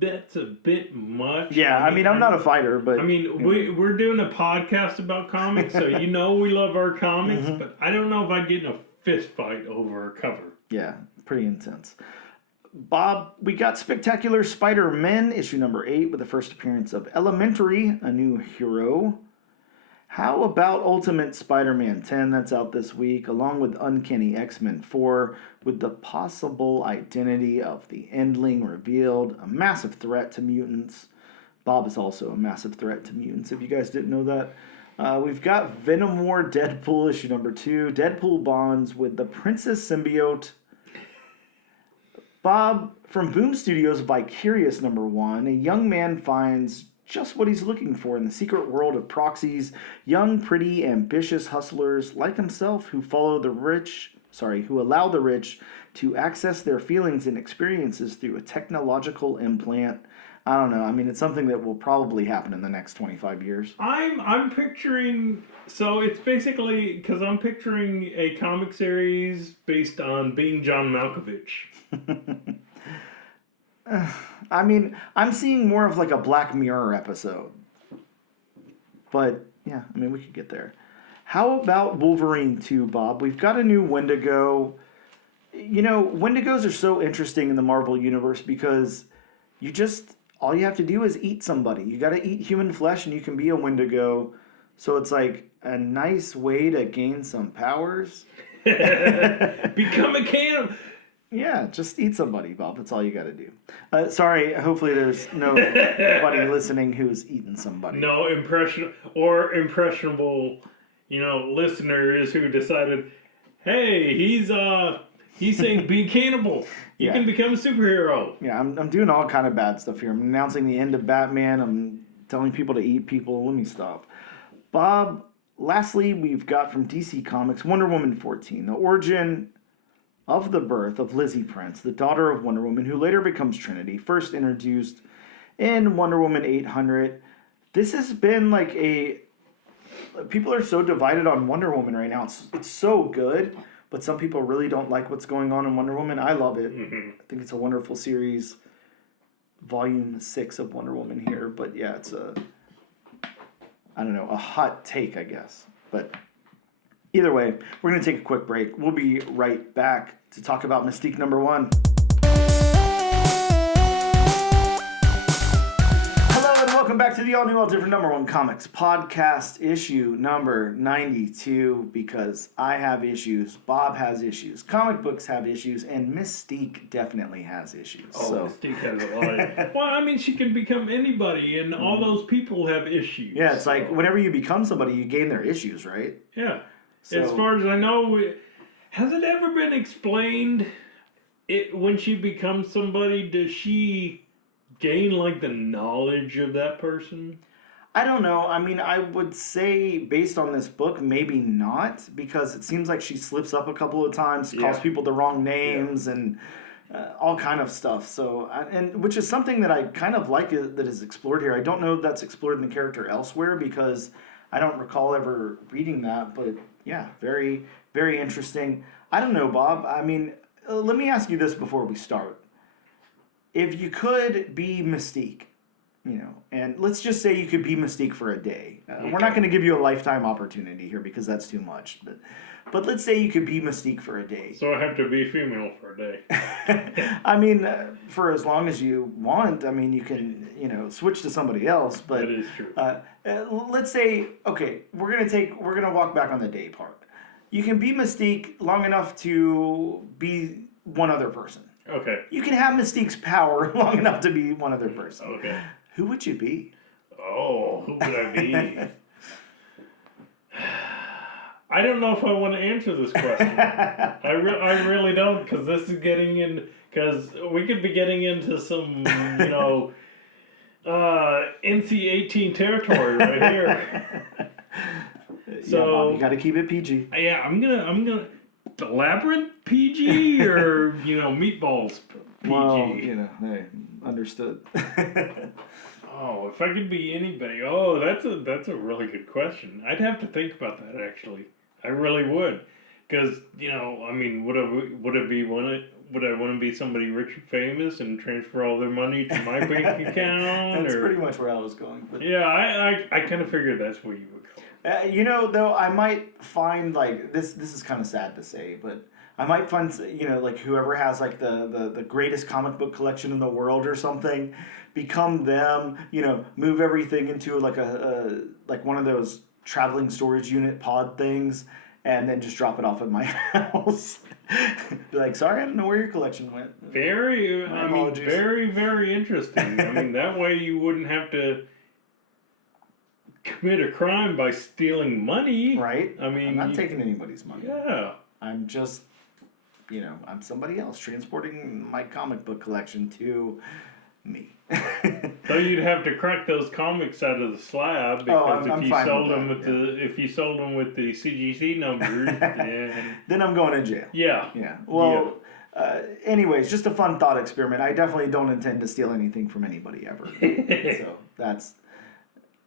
That's a bit much. Yeah, I mean, I'm not a fighter, but... I mean, we're doing a podcast about comics, so you know we love our comics, but I don't know if I'd get in a fist fight over a cover. Yeah, pretty intense. Bob, we got Spectacular Spider-Man, issue #8, with the first appearance of Elementary, a new hero. How about Ultimate Spider-Man 10, that's out this week, along with Uncanny X-Men 4, with the possible identity of the Endling revealed, a massive threat to mutants. Bob is also a massive threat to mutants, if you guys didn't know that. We've got Venom War Deadpool, issue #2, Deadpool bonds with the Princess Symbiote. Bob, from Boom Studios' Vicarious #1, a young man finds just what he's looking for in the secret world of proxies, young, pretty, ambitious hustlers like himself who allow the rich to access their feelings and experiences through a technological implant. I don't know. I mean, it's something that will probably happen in the next 25 years. I'm picturing, so it's basically because I'm picturing a comic series based on being John Malkovich. I mean, I'm seeing more of like a Black Mirror episode. But yeah, I mean, we could get there. How about Wolverine 2, Bob? We've got a new Wendigo. You know, Wendigos are so interesting in the Marvel Universe because all you have to do is eat somebody. You got to eat human flesh and you can be a Wendigo. So it's like a nice way to gain some powers. Become a cannibal. Yeah, just eat somebody, Bob. That's all you got to do. Sorry, hopefully there's nobody listening who's eaten somebody. No impressionable, listeners who decided, hey, he's saying be cannibal. You can become a superhero. Yeah, I'm doing all kind of bad stuff here. I'm announcing the end of Batman. I'm telling people to eat people. Let me stop. Bob, lastly, we've got from DC Comics, Wonder Woman 14, the origin of the birth of Lizzie Prince, the daughter of Wonder Woman, who later becomes Trinity, first introduced in Wonder Woman 800. This has been like people are so divided on Wonder Woman right now. It's so good, but some people really don't like what's going on in Wonder Woman. I love it. Mm-hmm. I think it's a wonderful series. Volume 6 of Wonder Woman here, but yeah, it's a hot take, I guess. But either way, we're going to take a quick break. We'll be right back to talk about Mystique number 1. Hello and welcome back to the all-new, all-different number 1 comics podcast, issue number 92, because I have issues, Bob has issues, comic books have issues, and Mystique definitely has issues. Mystique has a lot. Well, I mean, she can become anybody, and all those people have issues. Yeah, it's like whenever you become somebody, you gain their issues, right? Yeah. So, as far as I know, has it ever been explained when she becomes somebody, does she gain like the knowledge of that person? I don't know. I mean, I would say based on this book, maybe not, because it seems like she slips up a couple of times, calls people the wrong names, and all kind of stuff. So, and which is something that I kind of like that is explored here. I don't know if that's explored in the character elsewhere because I don't recall ever reading that, but yeah, very, very interesting. I don't know, Bob. I mean, let me ask you this before we start. If you could be Mystique, and let's just say you could be Mystique for a day. We're not going to give you a lifetime opportunity here because that's too much. But let's say you could be Mystique for a day. So I have to be female for a day. I mean, for as long as you want. I mean, you can, switch to somebody else. But that is true. Let's say, okay, we're gonna walk back on the day part. You can be Mystique long enough to be one other person. Okay. You can have Mystique's power long enough to be one other person. Okay. Who would you be? Oh, who would I be? I don't know if I want to answer this question. I really don't, because this is because we could be getting into some, NC-18 territory right here. So Bob, you got to keep it PG. Yeah, I'm gonna Labyrinth PG or Meatballs PG. Well, hey, understood. Oh, if I could be anybody, that's a really good question. I'd have to think about that actually. I really would, because I mean, would I want to be somebody rich and famous and transfer all their money to my bank account? That's pretty much where I was going. But yeah, I kind of figured that's where you would go. Though I might find like this is kind of sad to say, but I might find like whoever has like the greatest comic book collection in the world or something, become them. Move everything into like a like one of those traveling storage unit pod things, and then just drop it off at my house. Be like, sorry, I don't know where your collection went. Very very interesting. I mean, that way you wouldn't have to commit a crime by stealing money. Right. I mean, I'm not taking anybody's money. Yeah. I'm just, I'm somebody else transporting my comic book collection to me. So you'd have to crack those comics out of the slab because if you sold them with the CGC numbers, then I'm going to jail. Yeah. Yeah. Well, Anyways, just a fun thought experiment. I definitely don't intend to steal anything from anybody ever. So that's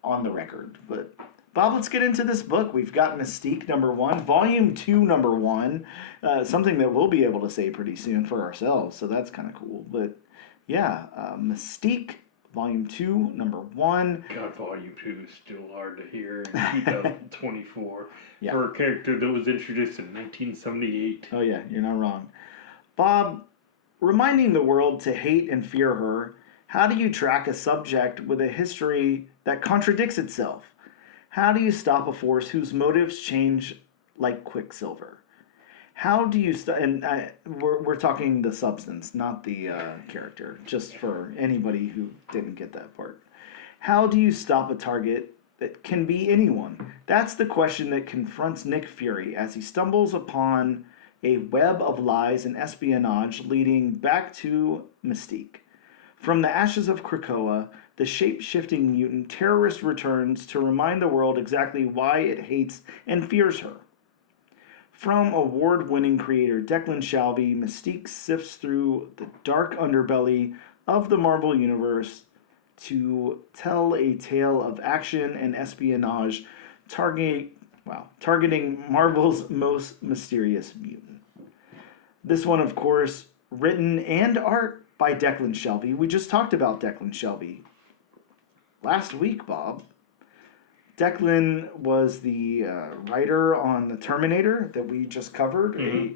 on the record. But Bob, let's get into this book. We've got Mystique #1, Volume 2 #1, something that we'll be able to say pretty soon for ourselves. So that's kind of cool. But yeah, Mystique Volume 2 #1. God, Volume 2 is still hard to hear in 2024 Yeah. for a character that was introduced in 1978. Oh yeah, you're not wrong. Bob, reminding the world to hate and fear her, how do you track a subject with a history that contradicts itself? How do you stop a force whose motives change like quicksilver? How do you we're talking the substance, not the character, just for anybody who didn't get that part. How do you stop a target that can be anyone? That's the question that confronts Nick Fury as he stumbles upon a web of lies and espionage leading back to Mystique. From the ashes of Krakoa, the shape-shifting mutant terrorist returns to remind the world exactly why it hates and fears her. From award-winning creator Declan Shalvey, Mystique sifts through the dark underbelly of the Marvel Universe to tell a tale of action and espionage targeting Marvel's most mysterious mutant. This one, of course, written and art by Declan Shalvey. We just talked about Declan Shalvey last week, Bob. Declan was the writer on The Terminator that we just covered, a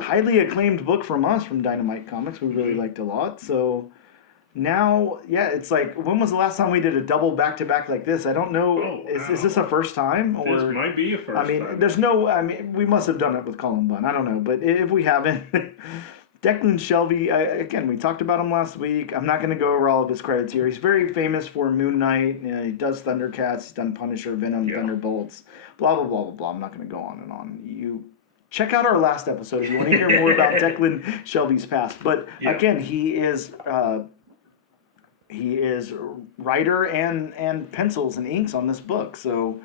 highly acclaimed book from us from Dynamite Comics. We really liked a lot. So now, yeah, it's like, when was the last time we did a double back-to-back like this? I don't know. Oh, wow. Is this a first time? Or This might be a first time. I mean, We must have done it with Colin Bunn. I don't know. But if we haven't, Declan Shalvey, again, we talked about him last week. I'm not going to go over all of his credits here. He's very famous for Moon Knight. He does Thundercats. He's done Punisher, Venom, Thunderbolts, blah, blah, blah, blah, blah. I'm not going to go on and on. You check out our last episode if you want to hear more about Declan Shalvey's past. But again, he is writer and pencils and inks on this book. So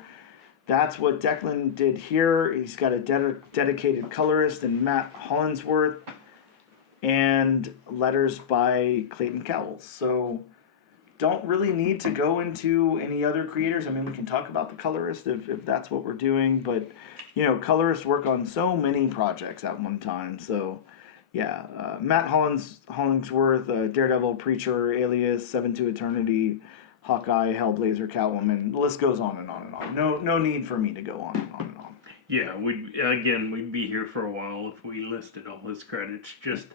that's what Declan did here. He's got a dedicated colorist in Matt Hollingsworth, and letters by Clayton Cowles. So don't really need to go into any other creators. I mean, we can talk about the colorist if that's what we're doing, but colorists work on so many projects at one time. So yeah, Matt Hollingsworth, Daredevil, Preacher, Alias, Seven to Eternity, Hawkeye, Hellblazer, Catwoman. The list goes on and on and on. No need for me to go on and on and on. Yeah, we'd be here for a while if we listed all his credits. Just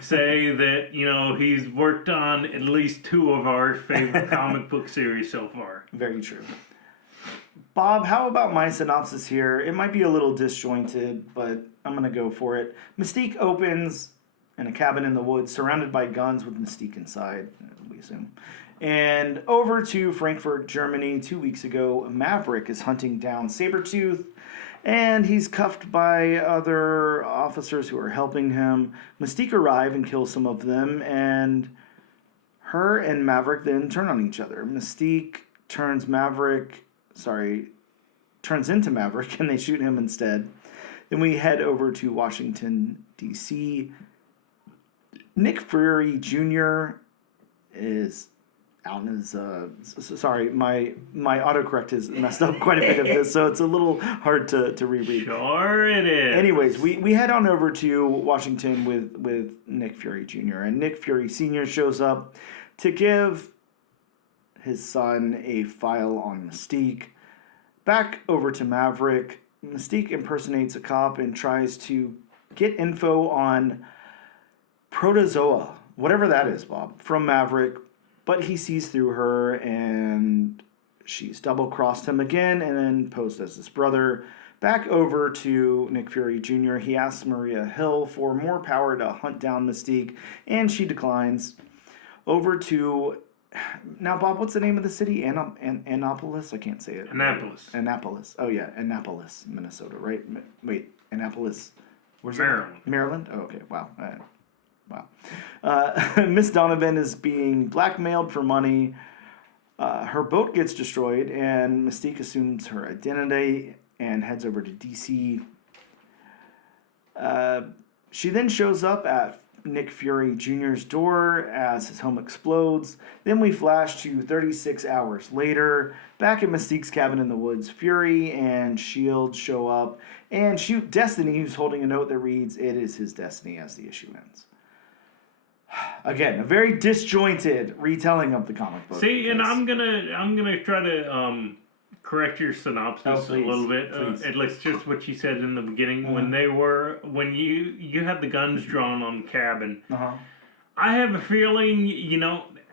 say that, he's worked on at least 2 of our favorite comic book series so far. Very true. Bob, how about my synopsis here? It might be a little disjointed, but I'm going to go for it. Mystique opens in a cabin in the woods surrounded by guns with Mystique inside, we assume. And over to Frankfurt, Germany, 2 weeks ago, Maverick is hunting down Sabretooth, and he's cuffed by other officers who are helping him. Mystique arrive and kill some of them, and her and Maverick then turn on each other. Mystique turns into Maverick, and they shoot him instead. Then we head over to Washington, D.C. Nick Fury Jr. is out in his... sorry, my autocorrect has messed up quite a bit of this, so it's a little hard to reread. Sure it is. Anyways, we head on over to Washington with Nick Fury Jr., and Nick Fury Sr. shows up to give his son a file on Mystique. Back over to Maverick. Mystique impersonates a cop and tries to get info on Protozoa, whatever that is, Bob, from Maverick, but he sees through her, and she's double-crossed him again and then posed as his brother. Back over to Nick Fury Jr., he asks Maria Hill for more power to hunt down Mystique, and she declines. Over to... Now, Bob, what's the name of the city? Annapolis? I can't say it. Annapolis. Oh, yeah. Annapolis, Minnesota, right? Wait, Annapolis. Where's Maryland. That? Maryland? Oh, okay. Wow. Miss Donovan is being blackmailed for money. Her boat gets destroyed, and Mystique assumes her identity and heads over to D.C. She then shows up at Nick Fury Jr.'s door as his home explodes. Then we flash to 36 hours later, back at Mystique's cabin in the woods. Fury and S.H.I.E.L.D. show up and shoot Destiny, who's holding a note that reads, "It is his destiny," as the issue ends. Again, a very disjointed retelling of the comic book. See, and I'm gonna try to correct your synopsis a little bit. At least just what you said in the beginning when you had the guns drawn on the cabin. I have a feeling,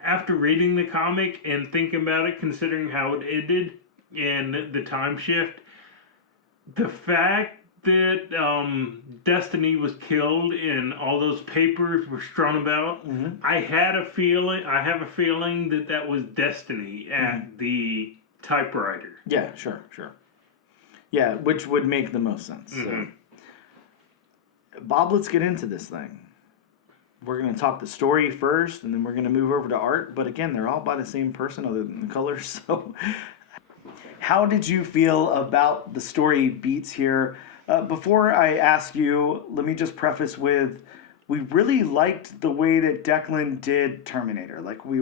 after reading the comic and thinking about it, considering how it ended and the time shift, the fact that Destiny was killed and all those papers were strewn about, I have a feeling that was Destiny at the typewriter. Yeah, sure. Yeah, which would make the most sense. So. Bob, let's get into this thing. We're going to talk the story first, and then we're going to move over to art. But again, they're all by the same person other than the colors. So how did you feel about the story beats here? Before I ask you, let me just preface with, we really liked the way that Declan did Terminator. Like, we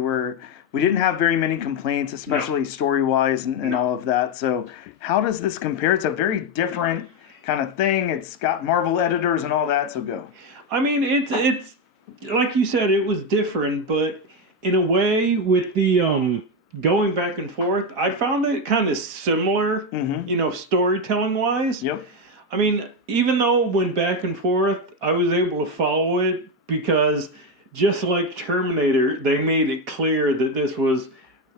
didn't have very many complaints, especially story-wise and all of that. So how does this compare? It's a very different kind of thing. It's got Marvel editors and all that, so go. I mean, it's like you said, it was different, but in a way with the going back and forth, I found it kind of similar, storytelling-wise. Yep. I mean, even though it went back and forth, I was able to follow it because just like Terminator, they made it clear that this was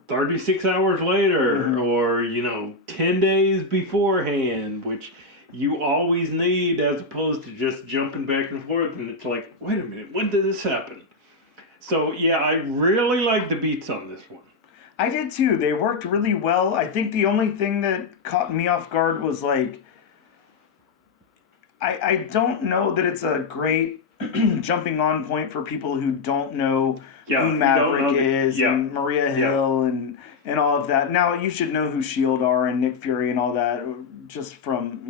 36 hours later or, 10 days beforehand, which you always need as opposed to just jumping back and forth. And it's like, wait a minute, when did this happen? So, yeah, I really like the beats on this one. I did too. They worked really well. I think the only thing that caught me off guard was like, I don't know that it's a great jumping on point for people who don't know who Maverick is and Maria Hill and all of that. Now, you should know who S.H.I.E.L.D. are and Nick Fury and all that just from,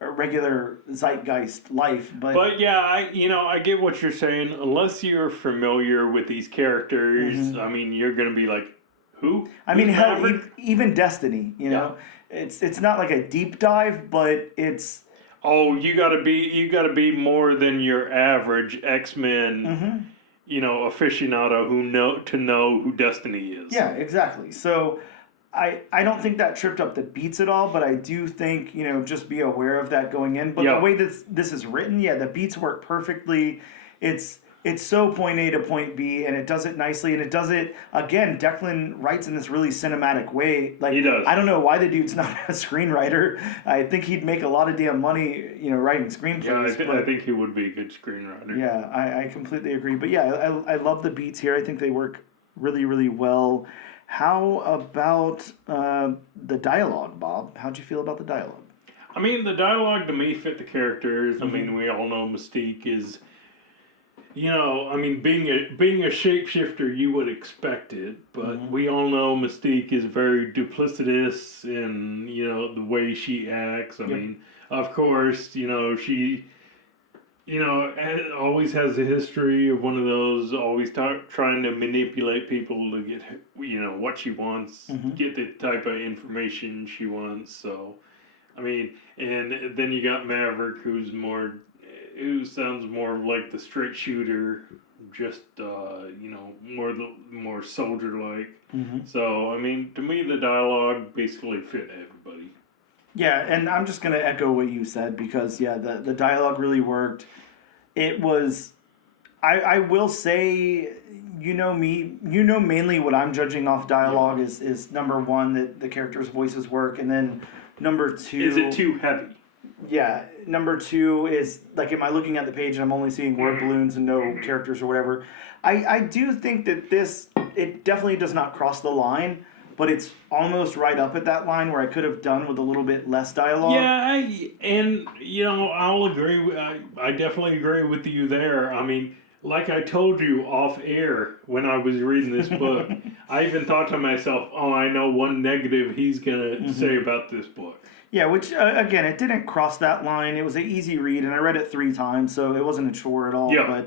a regular zeitgeist life. But yeah, I get what you're saying. Unless you're familiar with these characters, I mean, you're going to be like, who? I mean, hell, even Destiny, it's not like a deep dive, but it's... Oh, you gotta be more than your average X-Men, aficionado who know who Destiny is. Yeah, exactly. So I don't think that tripped up the beats at all, but I do think, just be aware of that going in. But the way this is written, the beats work perfectly. It's so point A to point B, and it does it nicely, and it does it, again, Declan writes in this really cinematic way. Like, he does. I don't know why the dude's not a screenwriter. I think he'd make a lot of damn money, writing screenplays. Yeah, I think he would be a good screenwriter. Yeah, I completely agree. But yeah, I love the beats here. I think they work really, really well. How about the dialogue, Bob? How'd you feel about the dialogue? I mean, the dialogue to me fit the characters. I mean, we all know Mystique is... being a shapeshifter, you would expect it, but we all know Mystique is very duplicitous in, the way she acts. I mean, of course, she, always has a history of one of those, always trying to manipulate people to get, what she wants, get the type of information she wants. So, I mean, and then you got Maverick, who sounds more like the straight shooter, just more soldier-like. So, I mean, to me, the dialogue basically fit everybody. Yeah, and I'm just gonna echo what you said because the dialogue really worked. It was, I will say, mainly what I'm judging off dialogue is number one, that the characters' voices work, and then number two, is it too heavy? Yeah, number two is, like, am I looking at the page and I'm only seeing word balloons and no characters or whatever? I do think that it definitely does not cross the line, but it's almost right up at that line where I could have done with a little bit less dialogue. Yeah, I'll agree. I definitely agree with you there. I mean, like I told you off air when I was reading this book, I even thought to myself, I know one negative he's going to say about this book. Yeah, which again, it didn't cross that line. It was an easy read, and I read it 3 times, so it wasn't a chore at all. Yeah.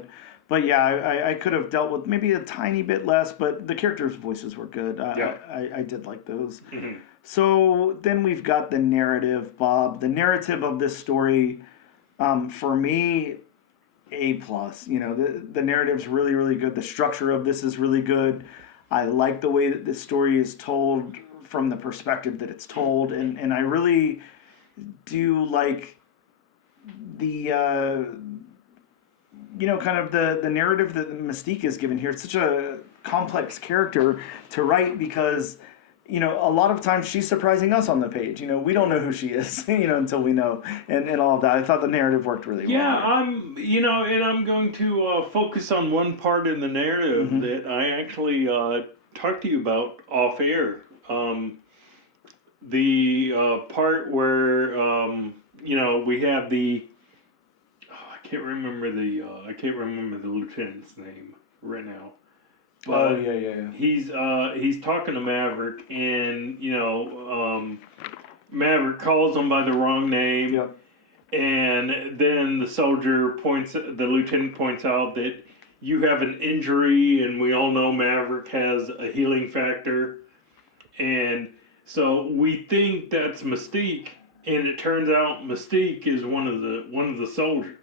But yeah, I could have dealt with maybe a tiny bit less, but the characters' voices were good. Yeah. I did like those. Mm-hmm. So then we've got the narrative, Bob. The narrative of this story, for me, A plus. You know, the narrative's really, really good. The structure of this is really good. I like the way that this story is told from the perspective that it's told, and I really do like the kind of the narrative that Mystique is given here. It's such a complex character to write because a lot of times she's surprising us on the page. We don't know who she is, until we know, and all of that. I thought the narrative worked really well. Yeah, I'm going to focus on one part in the narrative that I actually talked to you about off air. The part where we have the I can't remember the lieutenant's name right now. But yeah. He's talking to Maverick, and Maverick calls him by the wrong name. Yep. And then the lieutenant points out that you have an injury, and we all know Maverick has a healing factor, and so we think that's Mystique, and it turns out Mystique is one of the soldiers.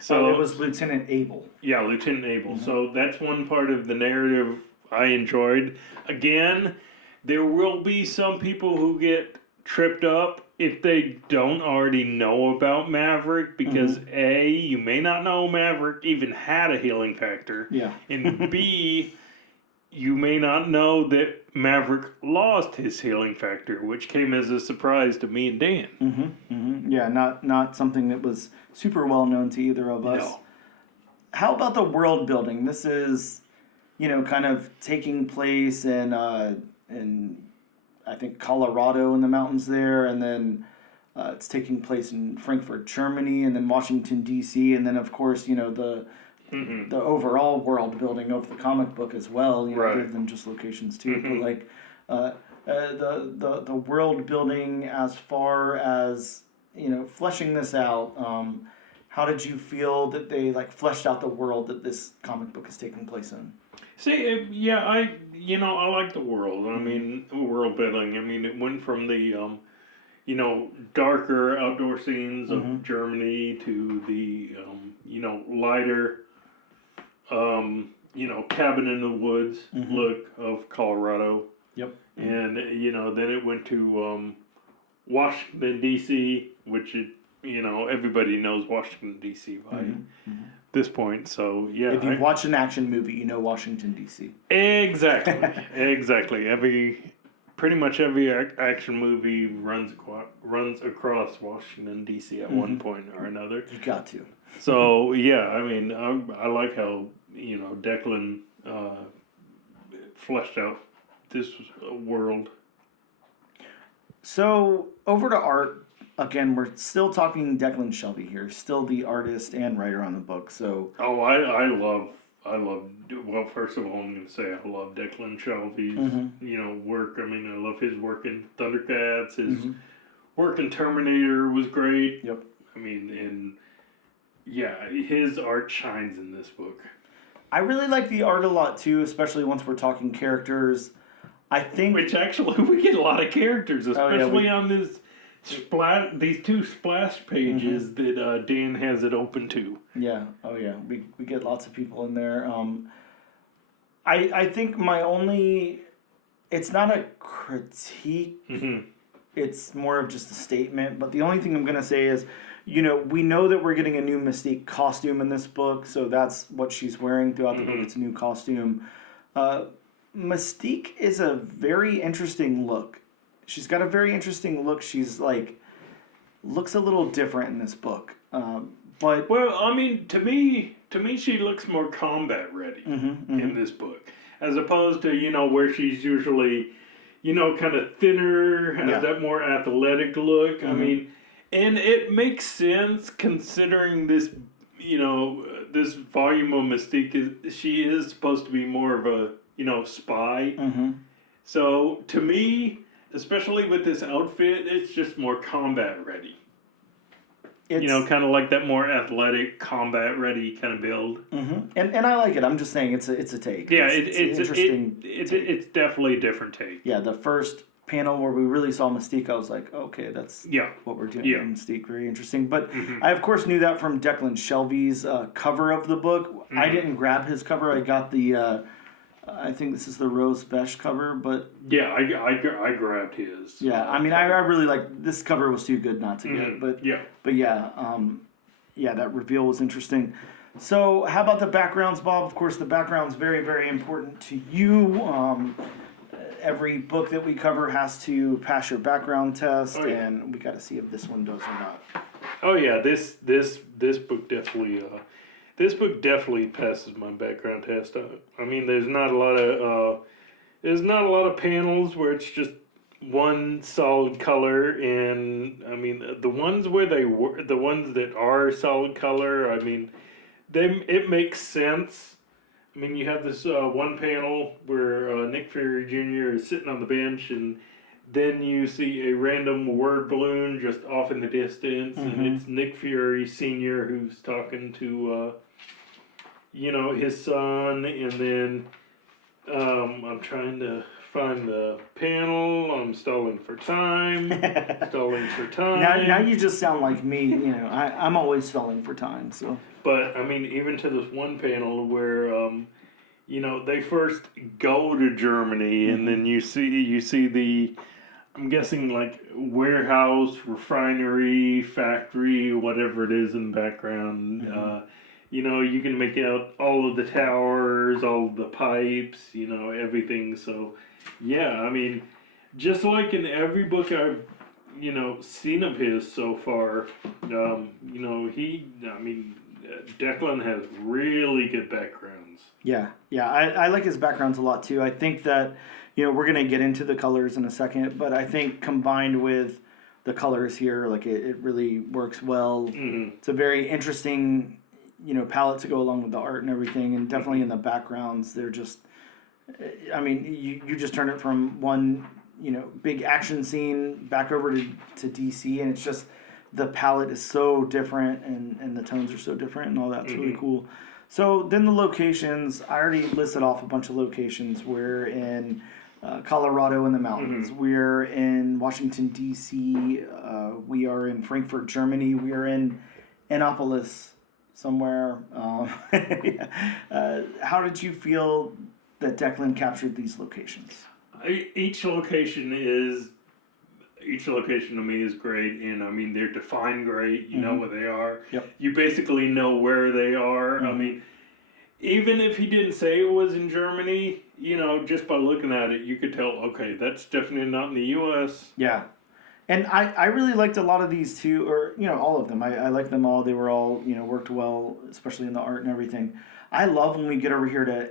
So it was Lieutenant Abel. Yeah, Lieutenant Abel. So that's one part of the narrative I enjoyed. Again, there will be some people who get tripped up if they don't already know about Maverick, because A, you may not know Maverick even had a healing factor. Yeah. And B, you may not know that Maverick lost his healing factor, which came as a surprise to me and Dan. Yeah, not something that was super well known to either of us. No. How about the world building? This is, kind of taking place in I think Colorado in the mountains there, and then it's taking place in Frankfurt, Germany, and then Washington D.C., and then of course the overall world building of the comic book as well, right. Other than just locations too. But like the world building as far as fleshing this out. How did you feel that they fleshed out the world that this comic book is taking place in? See, yeah, I like the world. I mean, world building. I mean, it went from the darker outdoor scenes of Germany to the lighter cabin in the woods look of Colorado. Yep. And then it went to Washington D.C., which everybody knows Washington D.C. by this point. So yeah, if you've watched an action movie, you know Washington D.C. Exactly. Pretty much every action movie runs across Washington D.C. at one point or another. You got to. So yeah, I mean, I like how Declan fleshed out this world. So over to art. Again, we're still talking Declan Shalvey here, still the artist and writer on the book. So I love. Well, first of all, I'm going to say I love Declan Shalvey's work. I mean, I love his work in Thundercats. His work in Terminator was great. Yep. I mean, and yeah, his art shines in this book. I really like the art a lot too, especially once we're talking characters. I think which actually we get a lot of characters, especially on this. These two splash pages that Dan has it open to. Yeah. Oh yeah. We get lots of people in there. I think my only, it's not a critique. It's more of just a statement. But the only thing I'm gonna say is, we know that we're getting a new Mystique costume in this book, so that's what she's wearing throughout the book. It's a new costume. Mystique is a very interesting look. She's got a very interesting look. She's looks a little different in this book. But well, I mean, to me, she looks more combat ready in this book, as opposed to where she's usually, kind of thinner, has that more athletic look. I mean, and it makes sense considering this, this volume of Mystique she is supposed to be more of a spy. So to me, especially with this outfit, it's just more combat ready. It's, Kind of like that more athletic, combat ready kind of build. mm-hmm. And I like it. I'm just saying it's a take. Yeah, it's an interesting. It's definitely a different take. Yeah, the first panel where we really saw Mystique, I was like, okay, that's what we're doing with Mystique. Very interesting. But I, of course, knew that from Declan Shalvey's cover of the book. I didn't grab his cover. I got the, I think this is the Rose Besh cover, but... Yeah, I grabbed his. Yeah, I mean, I really like... This cover was too good not to get, but... Yeah. But yeah, that reveal was interesting. So, how about the backgrounds, Bob? Of course, the background's very, very important to you. Every book that we cover has to pass your background test, and we got to see if this one does or not. Oh yeah, this book definitely passes my background test. I mean, there's not a lot of panels where it's just one solid color, and I mean the ones that are solid color. I mean, it makes sense. I mean, you have this one panel where Nick Fury Jr. is sitting on the bench, and then you see a random word balloon just off in the distance, and it's Nick Fury Sr. who's talking to, his son, and then I'm trying to find the panel. I'm stalling for time. Now you just sound like me. I'm always stalling for time, so... But, I mean, even to this one panel where, they first go to Germany, and then you see the, I'm guessing, like, warehouse, refinery, factory, whatever it is in the background. You can make out all of the towers, all of the pipes, everything. So, yeah, I mean, just like in every book I've, seen of his so far, Declan has really good backgrounds. Yeah, I like his backgrounds a lot too. I think that, we're going to get into the colors in a second, but I think combined with the colors here, like it really works well. It's a very interesting, palette to go along with the art and everything, and definitely in the backgrounds, they're just, I mean, you just turn it from one, big action scene back over to DC, and it's just... The palette is so different, and the tones are so different, and all that's really cool. So then the locations, I already listed off a bunch of locations. We're in Colorado in the mountains. We're in Washington, D.C. We are in Frankfurt, Germany. We are in Annapolis somewhere. How did you feel that Declan captured these locations? Each location to me is great, and I mean they're defined great. You know what they are. Yep. You basically know where they are. I mean, even if he didn't say it was in Germany, just by looking at it, you could tell. Okay, that's definitely not in the U.S. Yeah, and I really liked a lot of these too, or all of them. I liked them all. They were all worked well, especially in the art and everything. I love when we get over here to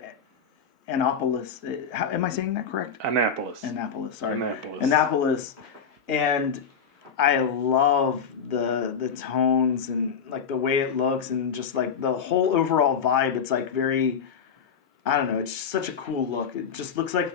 Annapolis. Am I saying that correct? Annapolis. Sorry. Annapolis. And I love the tones and like the way it looks and just like the whole overall vibe. It's like very, I don't know, it's just such a cool look. It just looks like...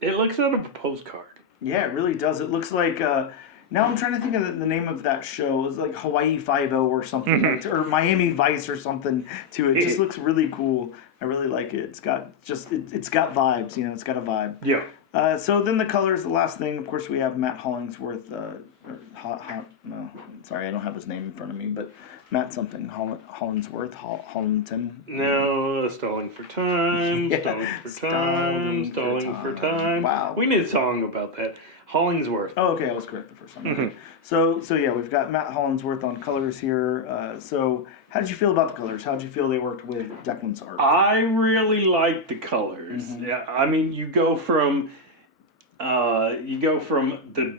It looks out of a postcard. Yeah, it really does. It looks like... now I'm trying to think of the name of that show. It's like Hawaii Five-O or something, or Miami Vice or something to it. It just looks really cool. I really like it. It's got vibes, it's got a vibe. Yeah. So then the colors, the last thing, of course, we have Matt Hollingsworth. No, sorry, I don't have his name in front of me, but Matt something, Hollingsworth, Hollenton. No, stalling for time, stalling for time. Wow. We need a song about that. Hollingsworth. Oh, okay, I was correct the first time. Okay. So yeah, we've got Matt Hollingsworth on colors here. So how did you feel about the colors? How did you feel they worked with Declan's art? I really like the colors. Yeah, I mean, you go from the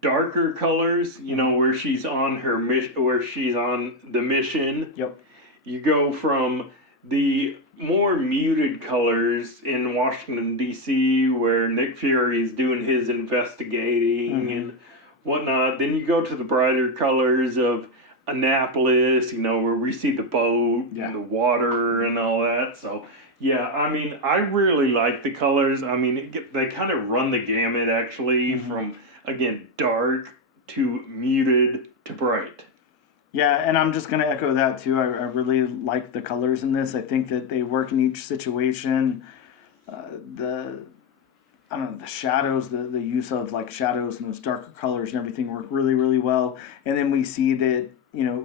darker colors, where she's on her mission, where she's on the mission. Yep. You go from the more muted colors in Washington, D.C., where Nick Fury is doing his investigating and whatnot. Then you go to the brighter colors of Annapolis, where we see the boat and the water and all that. So, Yeah, I mean, I really like the colors. I mean, they kind of run the gamut, actually, from, again, dark to muted to bright. Yeah, and I'm just going to echo that too. I really like the colors in this. I think that they work in each situation. The I don't know, the shadows, the use of like shadows and those darker colors and everything work really, really well. And then we see that,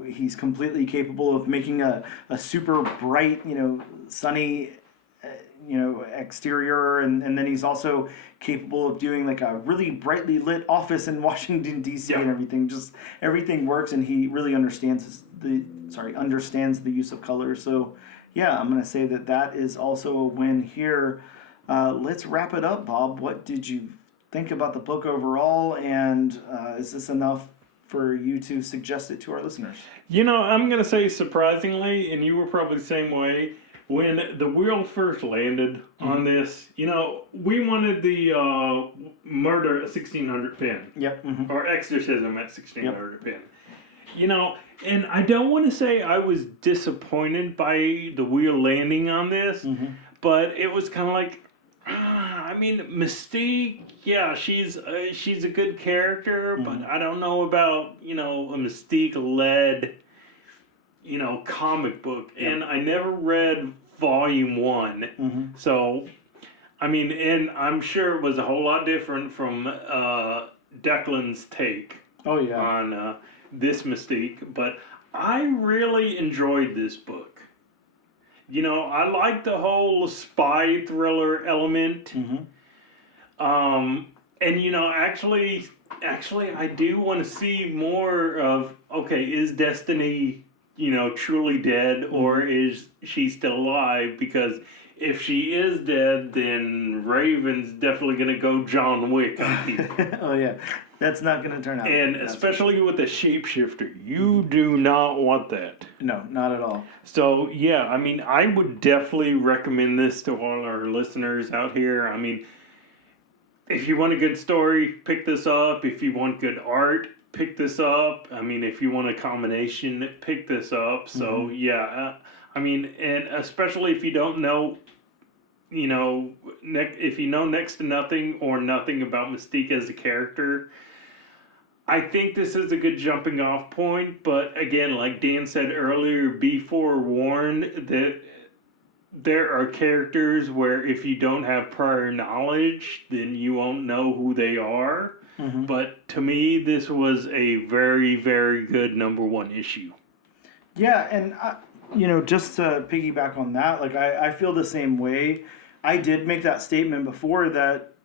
he's completely capable of making a super bright, sunny, exterior. And then he's also capable of doing like a really brightly lit office in Washington, D.C. and everything. Just everything works, and he really understands the use of color. So, yeah, I'm going to say that is also a win here. Let's wrap it up, Bob. What did you think about the book overall, and is this enough for you to suggest it to our listeners? I'm going to say surprisingly, and you were probably the same way, when the wheel first landed on this, we wanted the murder at 1600 pin. Yep. Mm-hmm. Or exorcism at 1600 pin. And I don't want to say I was disappointed by the wheel landing on this, but it was kind of like, Mystique, yeah, she's a good character, but I don't know about, a Mystique-led, comic book. Yep. And I never read Volume 1. So, and I'm sure it was a whole lot different from Declan's take on this Mystique, but I really enjoyed this book. I like the whole spy thriller element. And actually, I do want to see more of, okay, is Destiny, truly dead, or is she still alive? Because if she is dead, then Raven's definitely going to go John Wick on people. Oh, yeah. That's not going to turn out. And especially with the shapeshifter, you do not want that. No, not at all. So, yeah, I would definitely recommend this to all our listeners out here. If you want a good story, pick this up. If you want good art, pick this up. If you want a combination, pick this up. So, yeah, and especially if you don't know, if you know next to nothing or nothing about Mystique as a character, I think this is a good jumping off point. But again, like Dan said earlier, be forewarned that there are characters where if you don't have prior knowledge, then you won't know who they are. But to me, this was a very, very good #1 issue. Yeah, and just to piggyback on that, like I feel the same way. I did make that statement before that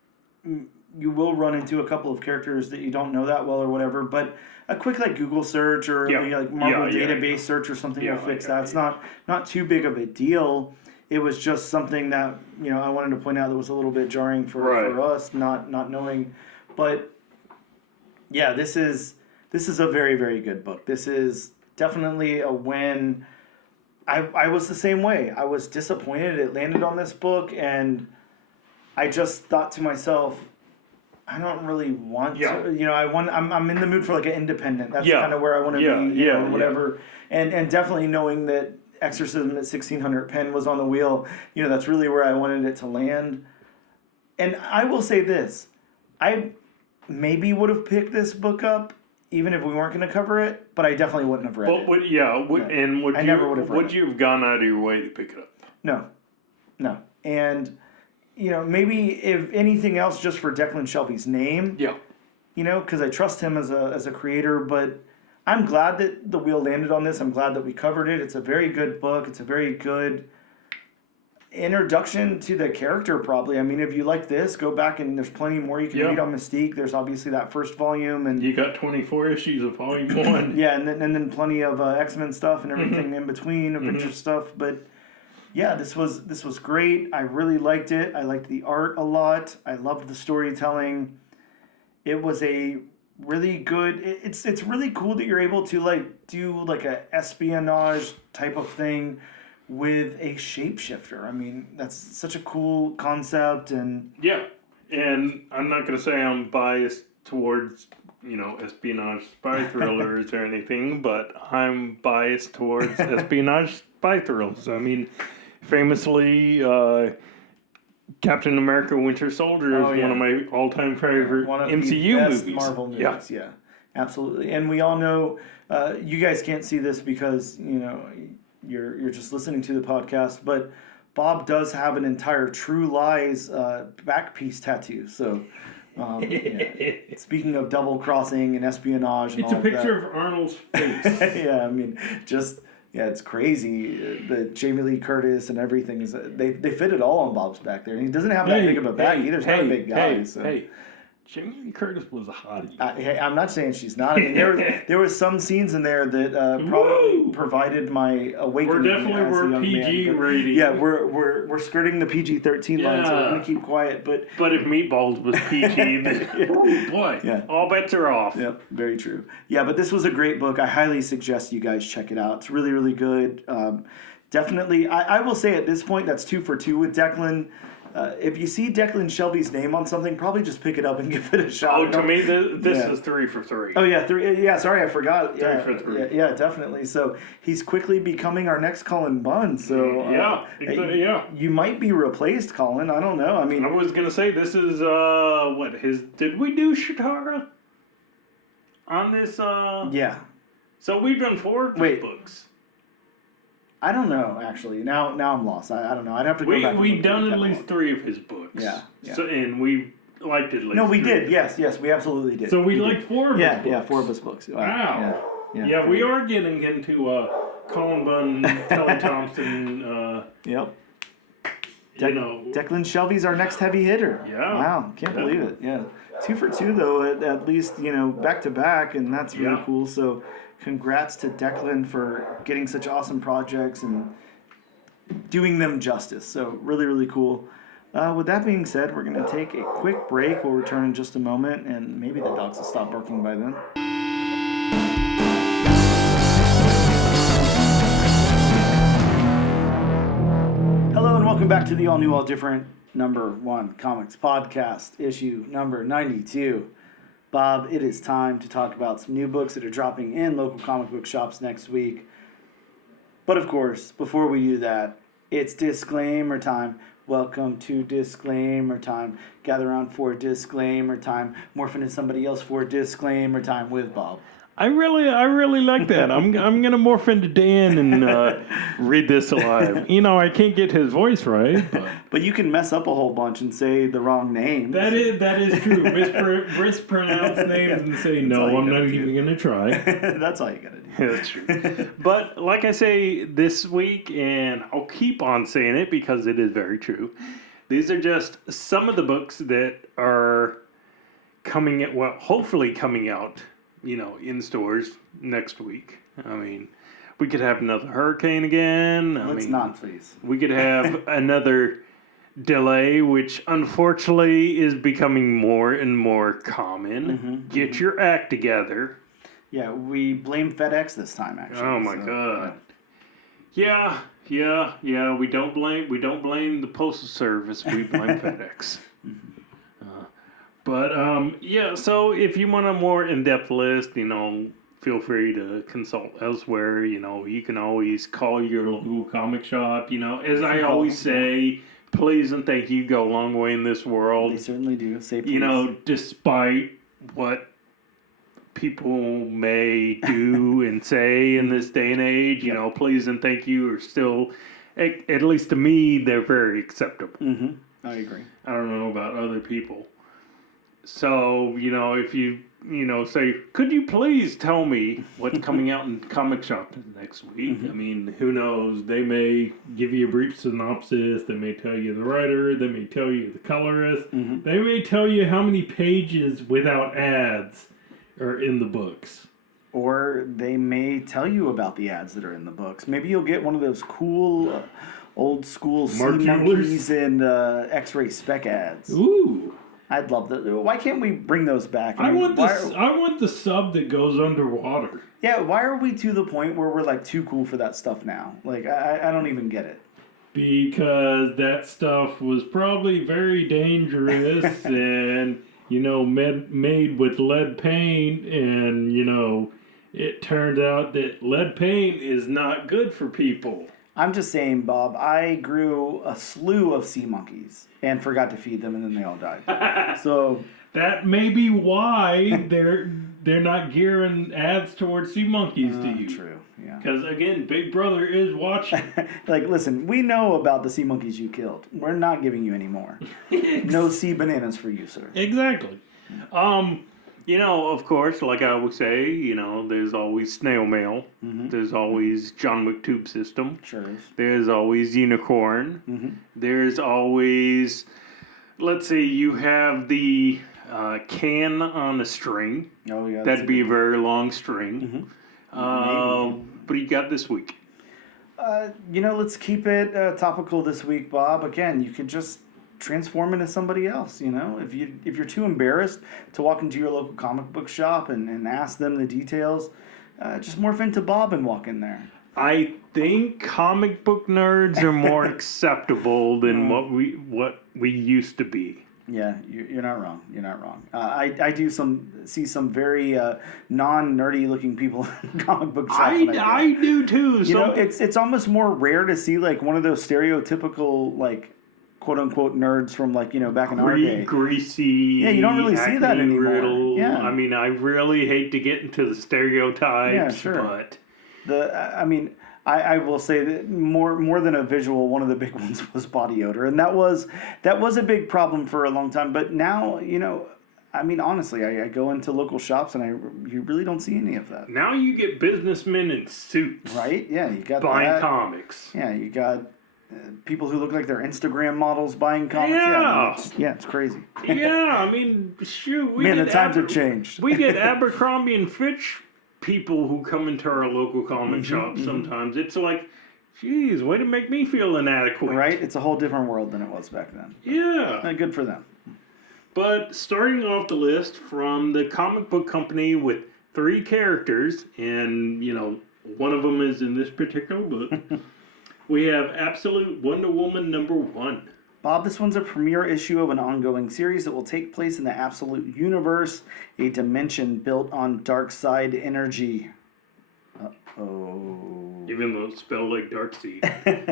you will run into a couple of characters that you don't know that well or whatever, but a quick like Google search or like Marvel database search or something will fix that. It's not too big of a deal. It was just something that I wanted to point out that was a little bit jarring for us, not knowing. But yeah, this is a very, very good book. This is definitely a win. I was the same way. I was disappointed it landed on this book, and I just thought to myself, I don't really want to. I'm in the mood for like an independent. That's kind of where I want to be. Whatever. And definitely knowing that Exorcism at 1600 pen was on the wheel. That's really where I wanted it to land. And I will say this, I maybe would have picked this book up even if we weren't going to cover it, but I definitely wouldn't have read it. Would you have gone out of your way to pick it up? No. And, maybe if anything else, just for Declan Shalvey's name. Yeah. Because I trust him as a creator, but I'm glad that the wheel landed on this. I'm glad that we covered it. It's a very good book. It's a very good introduction to the character, probably. If you like this, go back and there's plenty more you can read on Mystique. There's obviously that first volume, and you got 24 issues of volume 1. Yeah, and then plenty of X-Men stuff and everything in between, Adventure stuff. But yeah, this was great. I really liked it. I liked the art a lot. I loved the storytelling. It was a really good. It's really cool that you're able to do a espionage type of thing with a shapeshifter. That's such a cool concept. And yeah, and I'm not going to say I'm biased towards espionage spy thrillers or anything, but I'm biased towards espionage spy thrillers. famously, Captain America: Winter Soldier is one of my all-time favorite MCU best movies. Marvel movies, yeah, absolutely. And we all know, you guys can't see this because you're just listening to the podcast, but Bob does have an entire True Lies back piece tattoo. So, speaking of double crossing and espionage, and it's all a picture of of Arnold's face. yeah, I mean, it's crazy. The Jamie Lee Curtis and everything is they fit it all on Bob's back there, and he doesn't have that big of a back either. He's not a big guy. Jamie Lee Curtis was a hottie. I'm not saying she's not. I mean, there was some scenes in there that probably provided my awakening. We're PG rating. Yeah, we're skirting the PG-13 line, so we're gonna keep quiet. But if Meatballs was PG, then oh boy, all bets are off. Yep, very true. Yeah, but this was a great book. I highly suggest you guys check it out. It's really, really good. Definitely, I will say at this point that's 2 for 2 with Declan. If you see Declan Shalvey's name on something, probably just pick it up and give it a shot. Oh, to me, this is 3 for 3. Oh, yeah, 3. Yeah, sorry, I forgot. 3 for 3. Yeah, definitely. So he's quickly becoming our next Colin Bunn. So you might be replaced, Colin. I don't know. I mean, I was gonna say this is did we do Shatara on this? Yeah. So we've done 4 of his books. I don't know, actually. Now I'm lost. I don't know. I'd have to go back. We've done at least 3 of his books. Yeah. So, and we liked at least. No, we did. Yes, we absolutely did. So we liked 4 of his books. Yeah, 4 of his books. Wow. Yeah, we are getting into Colin Bunn, Kelly Thompson. Yep. Declan Shalvey's our next heavy hitter. Yeah. Wow, can't believe it. Yeah. 2 for 2 though, at least back to back, and that's really cool. So. Congrats to Declan for getting such awesome projects and doing them justice. So really, really cool. With that being said, we're going to take a quick break. We'll return in just a moment, and maybe the dogs will stop barking by then. Hello, and welcome back to the all-new, all-different #1 Comics Podcast, issue number 92. Bob, it is time to talk about some new books that are dropping in local comic book shops next week. But of course, before we do that, it's disclaimer time. Welcome to disclaimer time. Gather around for disclaimer time. Morph into somebody else for disclaimer time with Bob. I really like that. I'm gonna morph into Dan and read this alive. I can't get his voice right, but you can mess up a whole bunch and say the wrong names. That is true. Mispronounce names and say no. I'm not even gonna try. That's all you gotta do. That's true. But like I say this week, and I'll keep on saying it because it is very true. These are just some of the books that are hopefully coming out. In stores next week. I mean, we could have another hurricane again. Let's not, please. We could have another delay, which unfortunately is becoming more and more common. Get your act together. Yeah, we blame FedEx this time, actually. Oh my God. Yeah. We don't blame the Postal Service. We blame FedEx. But, so if you want a more in-depth list, feel free to consult elsewhere. You can always call your local comic shop. As I always say, please and thank you go a long way in this world. They certainly do. Say please. Despite what people may do and say in this day and age, please and thank you are still, at least to me, they're very acceptable. I agree. I don't know about other people. So, if you, say, could you please tell me what's coming out in comic shops next week? I mean, who knows? They may give you a brief synopsis. They may tell you the writer. They may tell you the colorist. They may tell you how many pages without ads are in the books. Or they may tell you about the ads that are in the books. Maybe you'll get one of those cool, old school sea monkeys and X-ray spec ads. Ooh. I'd love that. Why can't we bring those back? I want the sub that goes underwater. Yeah, why are we to the point where we're like too cool for that stuff now? Like, I don't even get it. Because that stuff was probably very dangerous and, made with lead paint and, it turns out that lead paint is not good for people. I'm just saying, Bob, I grew a slew of sea monkeys and forgot to feed them, and then they all died. So that may be why they're not gearing ads towards sea monkeys to you. True, yeah. Because again, Big Brother is watching. Like, listen, we know about the sea monkeys you killed. We're not giving you any more. No sea bananas for you, sir. Exactly. Of course, like I would say, there's always snail mail. Mm-hmm. There's always John Wick tube system. Sure is. There's always unicorn. Mm-hmm. There's always, let's say you have the can on a string. Oh, yeah. That'd be a very long string. Mm-hmm. But you got this week. Let's keep it topical this week, Bob. Again, you could just transform into somebody else. If you're too embarrassed to walk into your local comic book shop and ask them the details, just morph into Bob and walk in there. I think comic book nerds are more acceptable than what we used to be. Yeah, you're not wrong. You're not wrong. I do see some very non-nerdy looking people in comic book shops. I do too. It's almost more rare to see like one of those stereotypical like quote unquote nerds from like back in our day. Greasy. Yeah, you don't really see that anymore. Riddle. Yeah. I mean, I really hate to get into the stereotypes. Yeah, sure. But I will say that more than a visual, one of the big ones was body odor, and that was a big problem for a long time. But now, honestly, I go into local shops and you really don't see any of that. Now you get businessmen in suits, right? Yeah, you got buying comics. Yeah, you got people who look like they're Instagram models buying comics. Yeah, it's crazy. Yeah, shoot, the times have changed. We get Abercrombie and Fitch people who come into our local comic shops sometimes. It's like, geez, way to make me feel inadequate. Right? It's a whole different world than it was back then. Yeah. Good for them. But starting off the list from the comic book company with 3 characters, and, one of them is in this particular book, we have Absolute Wonder Woman #1. Bob, this one's a premiere issue of an ongoing series that will take place in the Absolute Universe, a dimension built on dark side energy. Uh-oh. Even though it's spelled like Darkseid.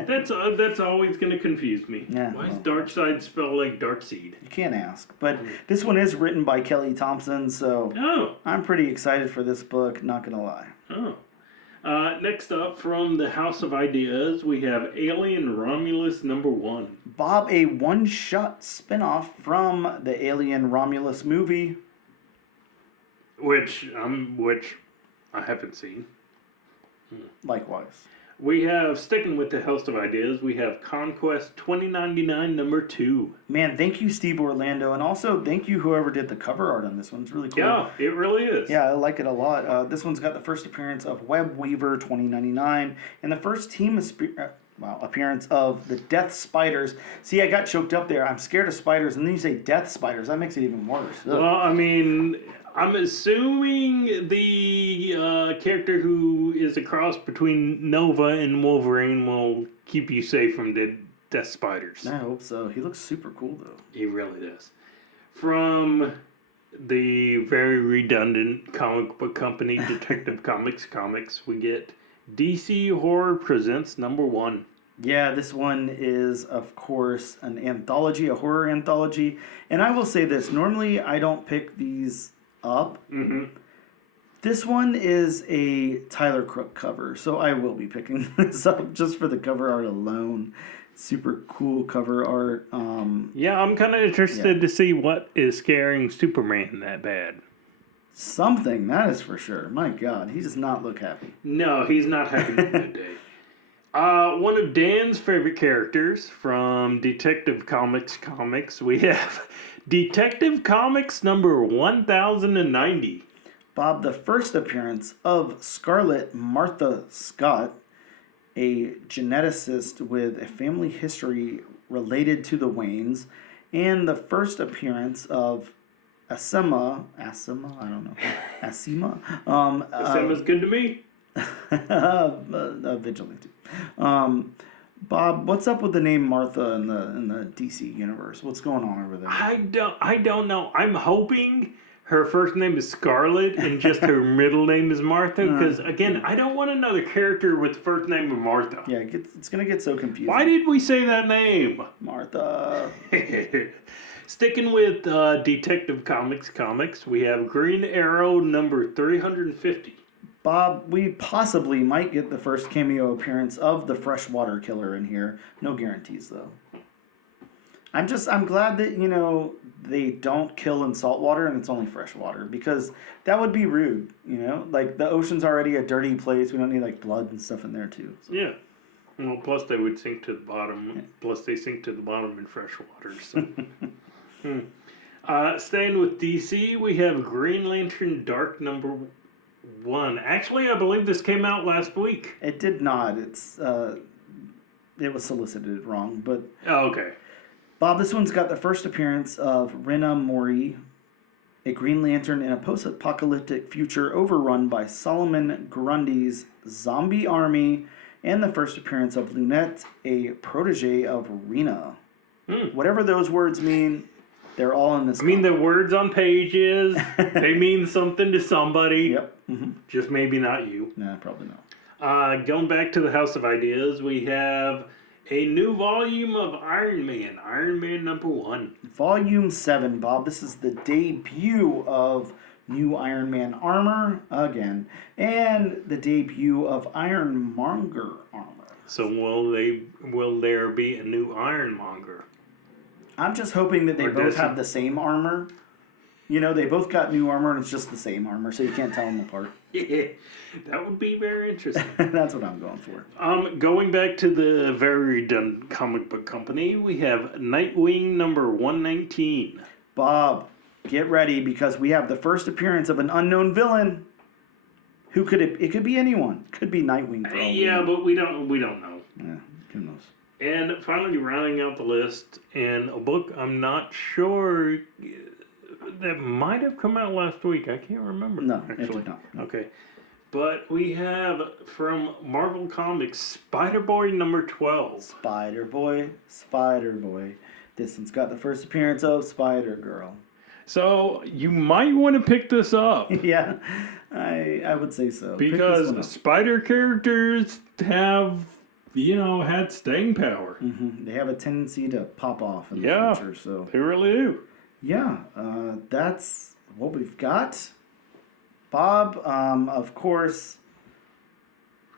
That's always going to confuse me. Yeah, Why is Darkseid spelled like Darkseid? You can't ask. But this one is written by Kelly Thompson, so I'm pretty excited for this book, not going to lie. Oh. Next up, from the House of Ideas, we have Alien Romulus #1. Bob, a one-shot spinoff from the Alien Romulus movie. Which I haven't seen. Likewise. We have, sticking with the House of Ideas, we have Conquest 2099 #2. Man, thank you, Steve Orlando, and also thank you whoever did the cover art on this one. It's really cool. Yeah, it really is. Yeah, I like it a lot. This one's got the first appearance of Web Weaver 2099 and the first team appearance of the Death Spiders. See, I got choked up there. I'm scared of spiders, and then you say Death Spiders. That makes it even worse. Ugh. Well, I'm assuming the character who is a cross between Nova and Wolverine will keep you safe from the Death Spiders. I hope so. He looks super cool, though. He really does. From the very redundant comic book company Detective Comics, we get DC Horror Presents #1. Yeah, this one is, of course, an anthology, a horror anthology. And I will say this. Normally, I don't pick these up. Mm-hmm. This one is a Tyler Crook cover, so I will be picking this up just for the cover art alone. Super cool cover art. Yeah, I'm kind of interested to see what is scaring Superman that bad. Something, that is for sure. My God, he does not look happy. No, he's not having a good day. One of Dan's favorite characters from Detective Comics, we have Detective Comics #1090. Bob, the first appearance of Scarlet Martha Scott, a geneticist with a family history related to the Waynes, and the first appearance of Asima, I don't know, Asima. Asima's good to me. Vigilante. Bob, what's up with the name Martha in the DC universe? What's going on over there? I don't know. I'm hoping her first name is Scarlet and just her middle name is Martha? Because, again, I don't want another character with the first name of Martha. Yeah, it's going to get so confusing. Why did we say that name? Martha. Sticking with Detective Comics, we have Green Arrow number 350. Bob, we possibly might get the first cameo appearance of the freshwater killer in here. No guarantees, though. I'm glad that, they don't kill in saltwater and it's only freshwater, because that would be rude, Like, the ocean's already a dirty place. We don't need, blood and stuff in there, too. So. Yeah. Well, plus they would sink to the bottom. Yeah. Plus they sink to the bottom in fresh water, so... Staying with DC, we have Green Lantern Dark number 1. Actually, I believe this came out last week. It did not. It was solicited wrong, but... Oh, okay. Bob, this one's got the first appearance of Rena Mori, a Green Lantern in a post-apocalyptic future overrun by Solomon Grundy's zombie army, and the first appearance of Lunette, a protege of Rena. Whatever those words mean, they're all in this. I mean, the words on pages, they mean something to somebody. Yep. Mm-hmm. Just maybe not you. Nah, probably not. Going back to the House of Ideas, we have a new volume of Iron Man number 1. Volume 7, Bob. This is the debut of new Iron Man armor, again, and the debut of Ironmonger armor. So will there be a new Ironmonger? I'm just hoping that they both have the same armor. They both got new armor and it's just the same armor, so you can't tell them apart. Yeah, that would be very interesting. That's what I'm going for. Going back to the very done comic book company, we have Nightwing number 119. Bob, get ready, because we have the first appearance of an unknown villain. Who could it? It could be anyone. Could be Nightwing. But we don't know. Yeah, who knows? And finally, rounding out the list, and a book I'm not sure that might have come out last week. I can't remember. No, actually. it did not. Okay. But we have from Marvel Comics, Spider-Boy number 12. Spider-Boy. This one's got the first appearance of Spider-Girl. So you might want to pick this up. Yeah, I would say so. Because spider characters have, had staying power. Mm-hmm. They have a tendency to pop off in the future. So they really do. Yeah, that's what we've got. Bob, of course,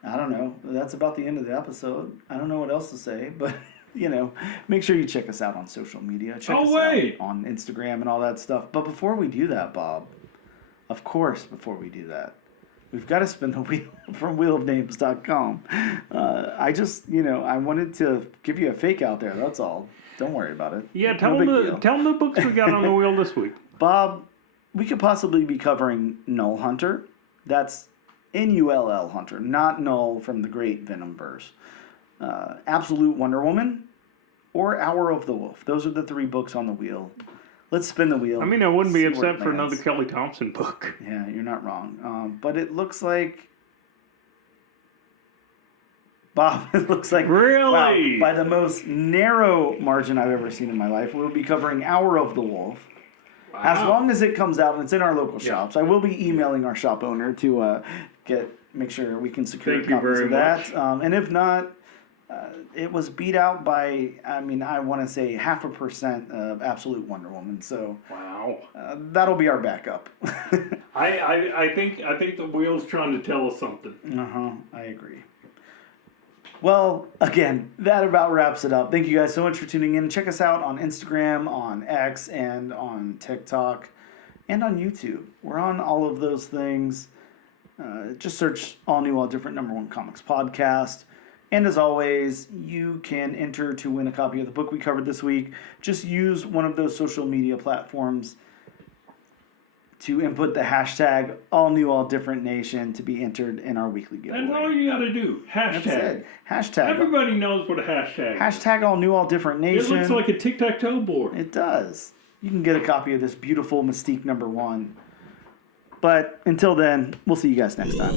I don't know. That's about the end of the episode. I don't know what else to say, but... make sure you check us out on social media. Check us out on Instagram and all that stuff. But before we do that, Bob, of course, we've got to spin the wheel from wheelofnames.com. I wanted to give you a fake out there. That's all. Don't worry about it. Yeah, tell them the books we got on the wheel this week. Bob, we could possibly be covering Null Hunter. That's Null Hunter, not Null from the Great Venomverse. Absolute Wonder Woman, or Hour of the Wolf. Those are the 3 books on the wheel. Let's spin the wheel. I mean, I wouldn't be upset for another Kelly Thompson book. Yeah, you're not wrong. But it looks like... Bob, it looks like... Really? Wow, by the most narrow margin I've ever seen in my life, we'll be covering Hour of the Wolf. Wow. As long as it comes out and it's in our local shops. I will be emailing our shop owner to make sure we can secure copies of that. And if not... it was beat out by, I want to say 0.5% of Absolute Wonder Woman. So wow, that'll be our backup. I think the wheel's trying to tell us something. I agree. Well, again, that about wraps it up. Thank you guys so much for tuning in. Check us out on Instagram, on X, and on TikTok, and on YouTube. We're on all of those things. Just search All New, All Different #1 Comics Podcast. And as always, you can enter to win a copy of the book we covered this week. Just use one of those social media platforms to input the hashtag AllNewAllDifferentNation to be entered in our weekly giveaway. That's all you got to do. Hashtag. That's it. Hashtag. Everybody knows what a hashtag is. Hashtag AllNewAllDifferentNation. It looks like a tic-tac-toe board. It does. You can get a copy of this beautiful Mystique #1. But until then, we'll see you guys next time.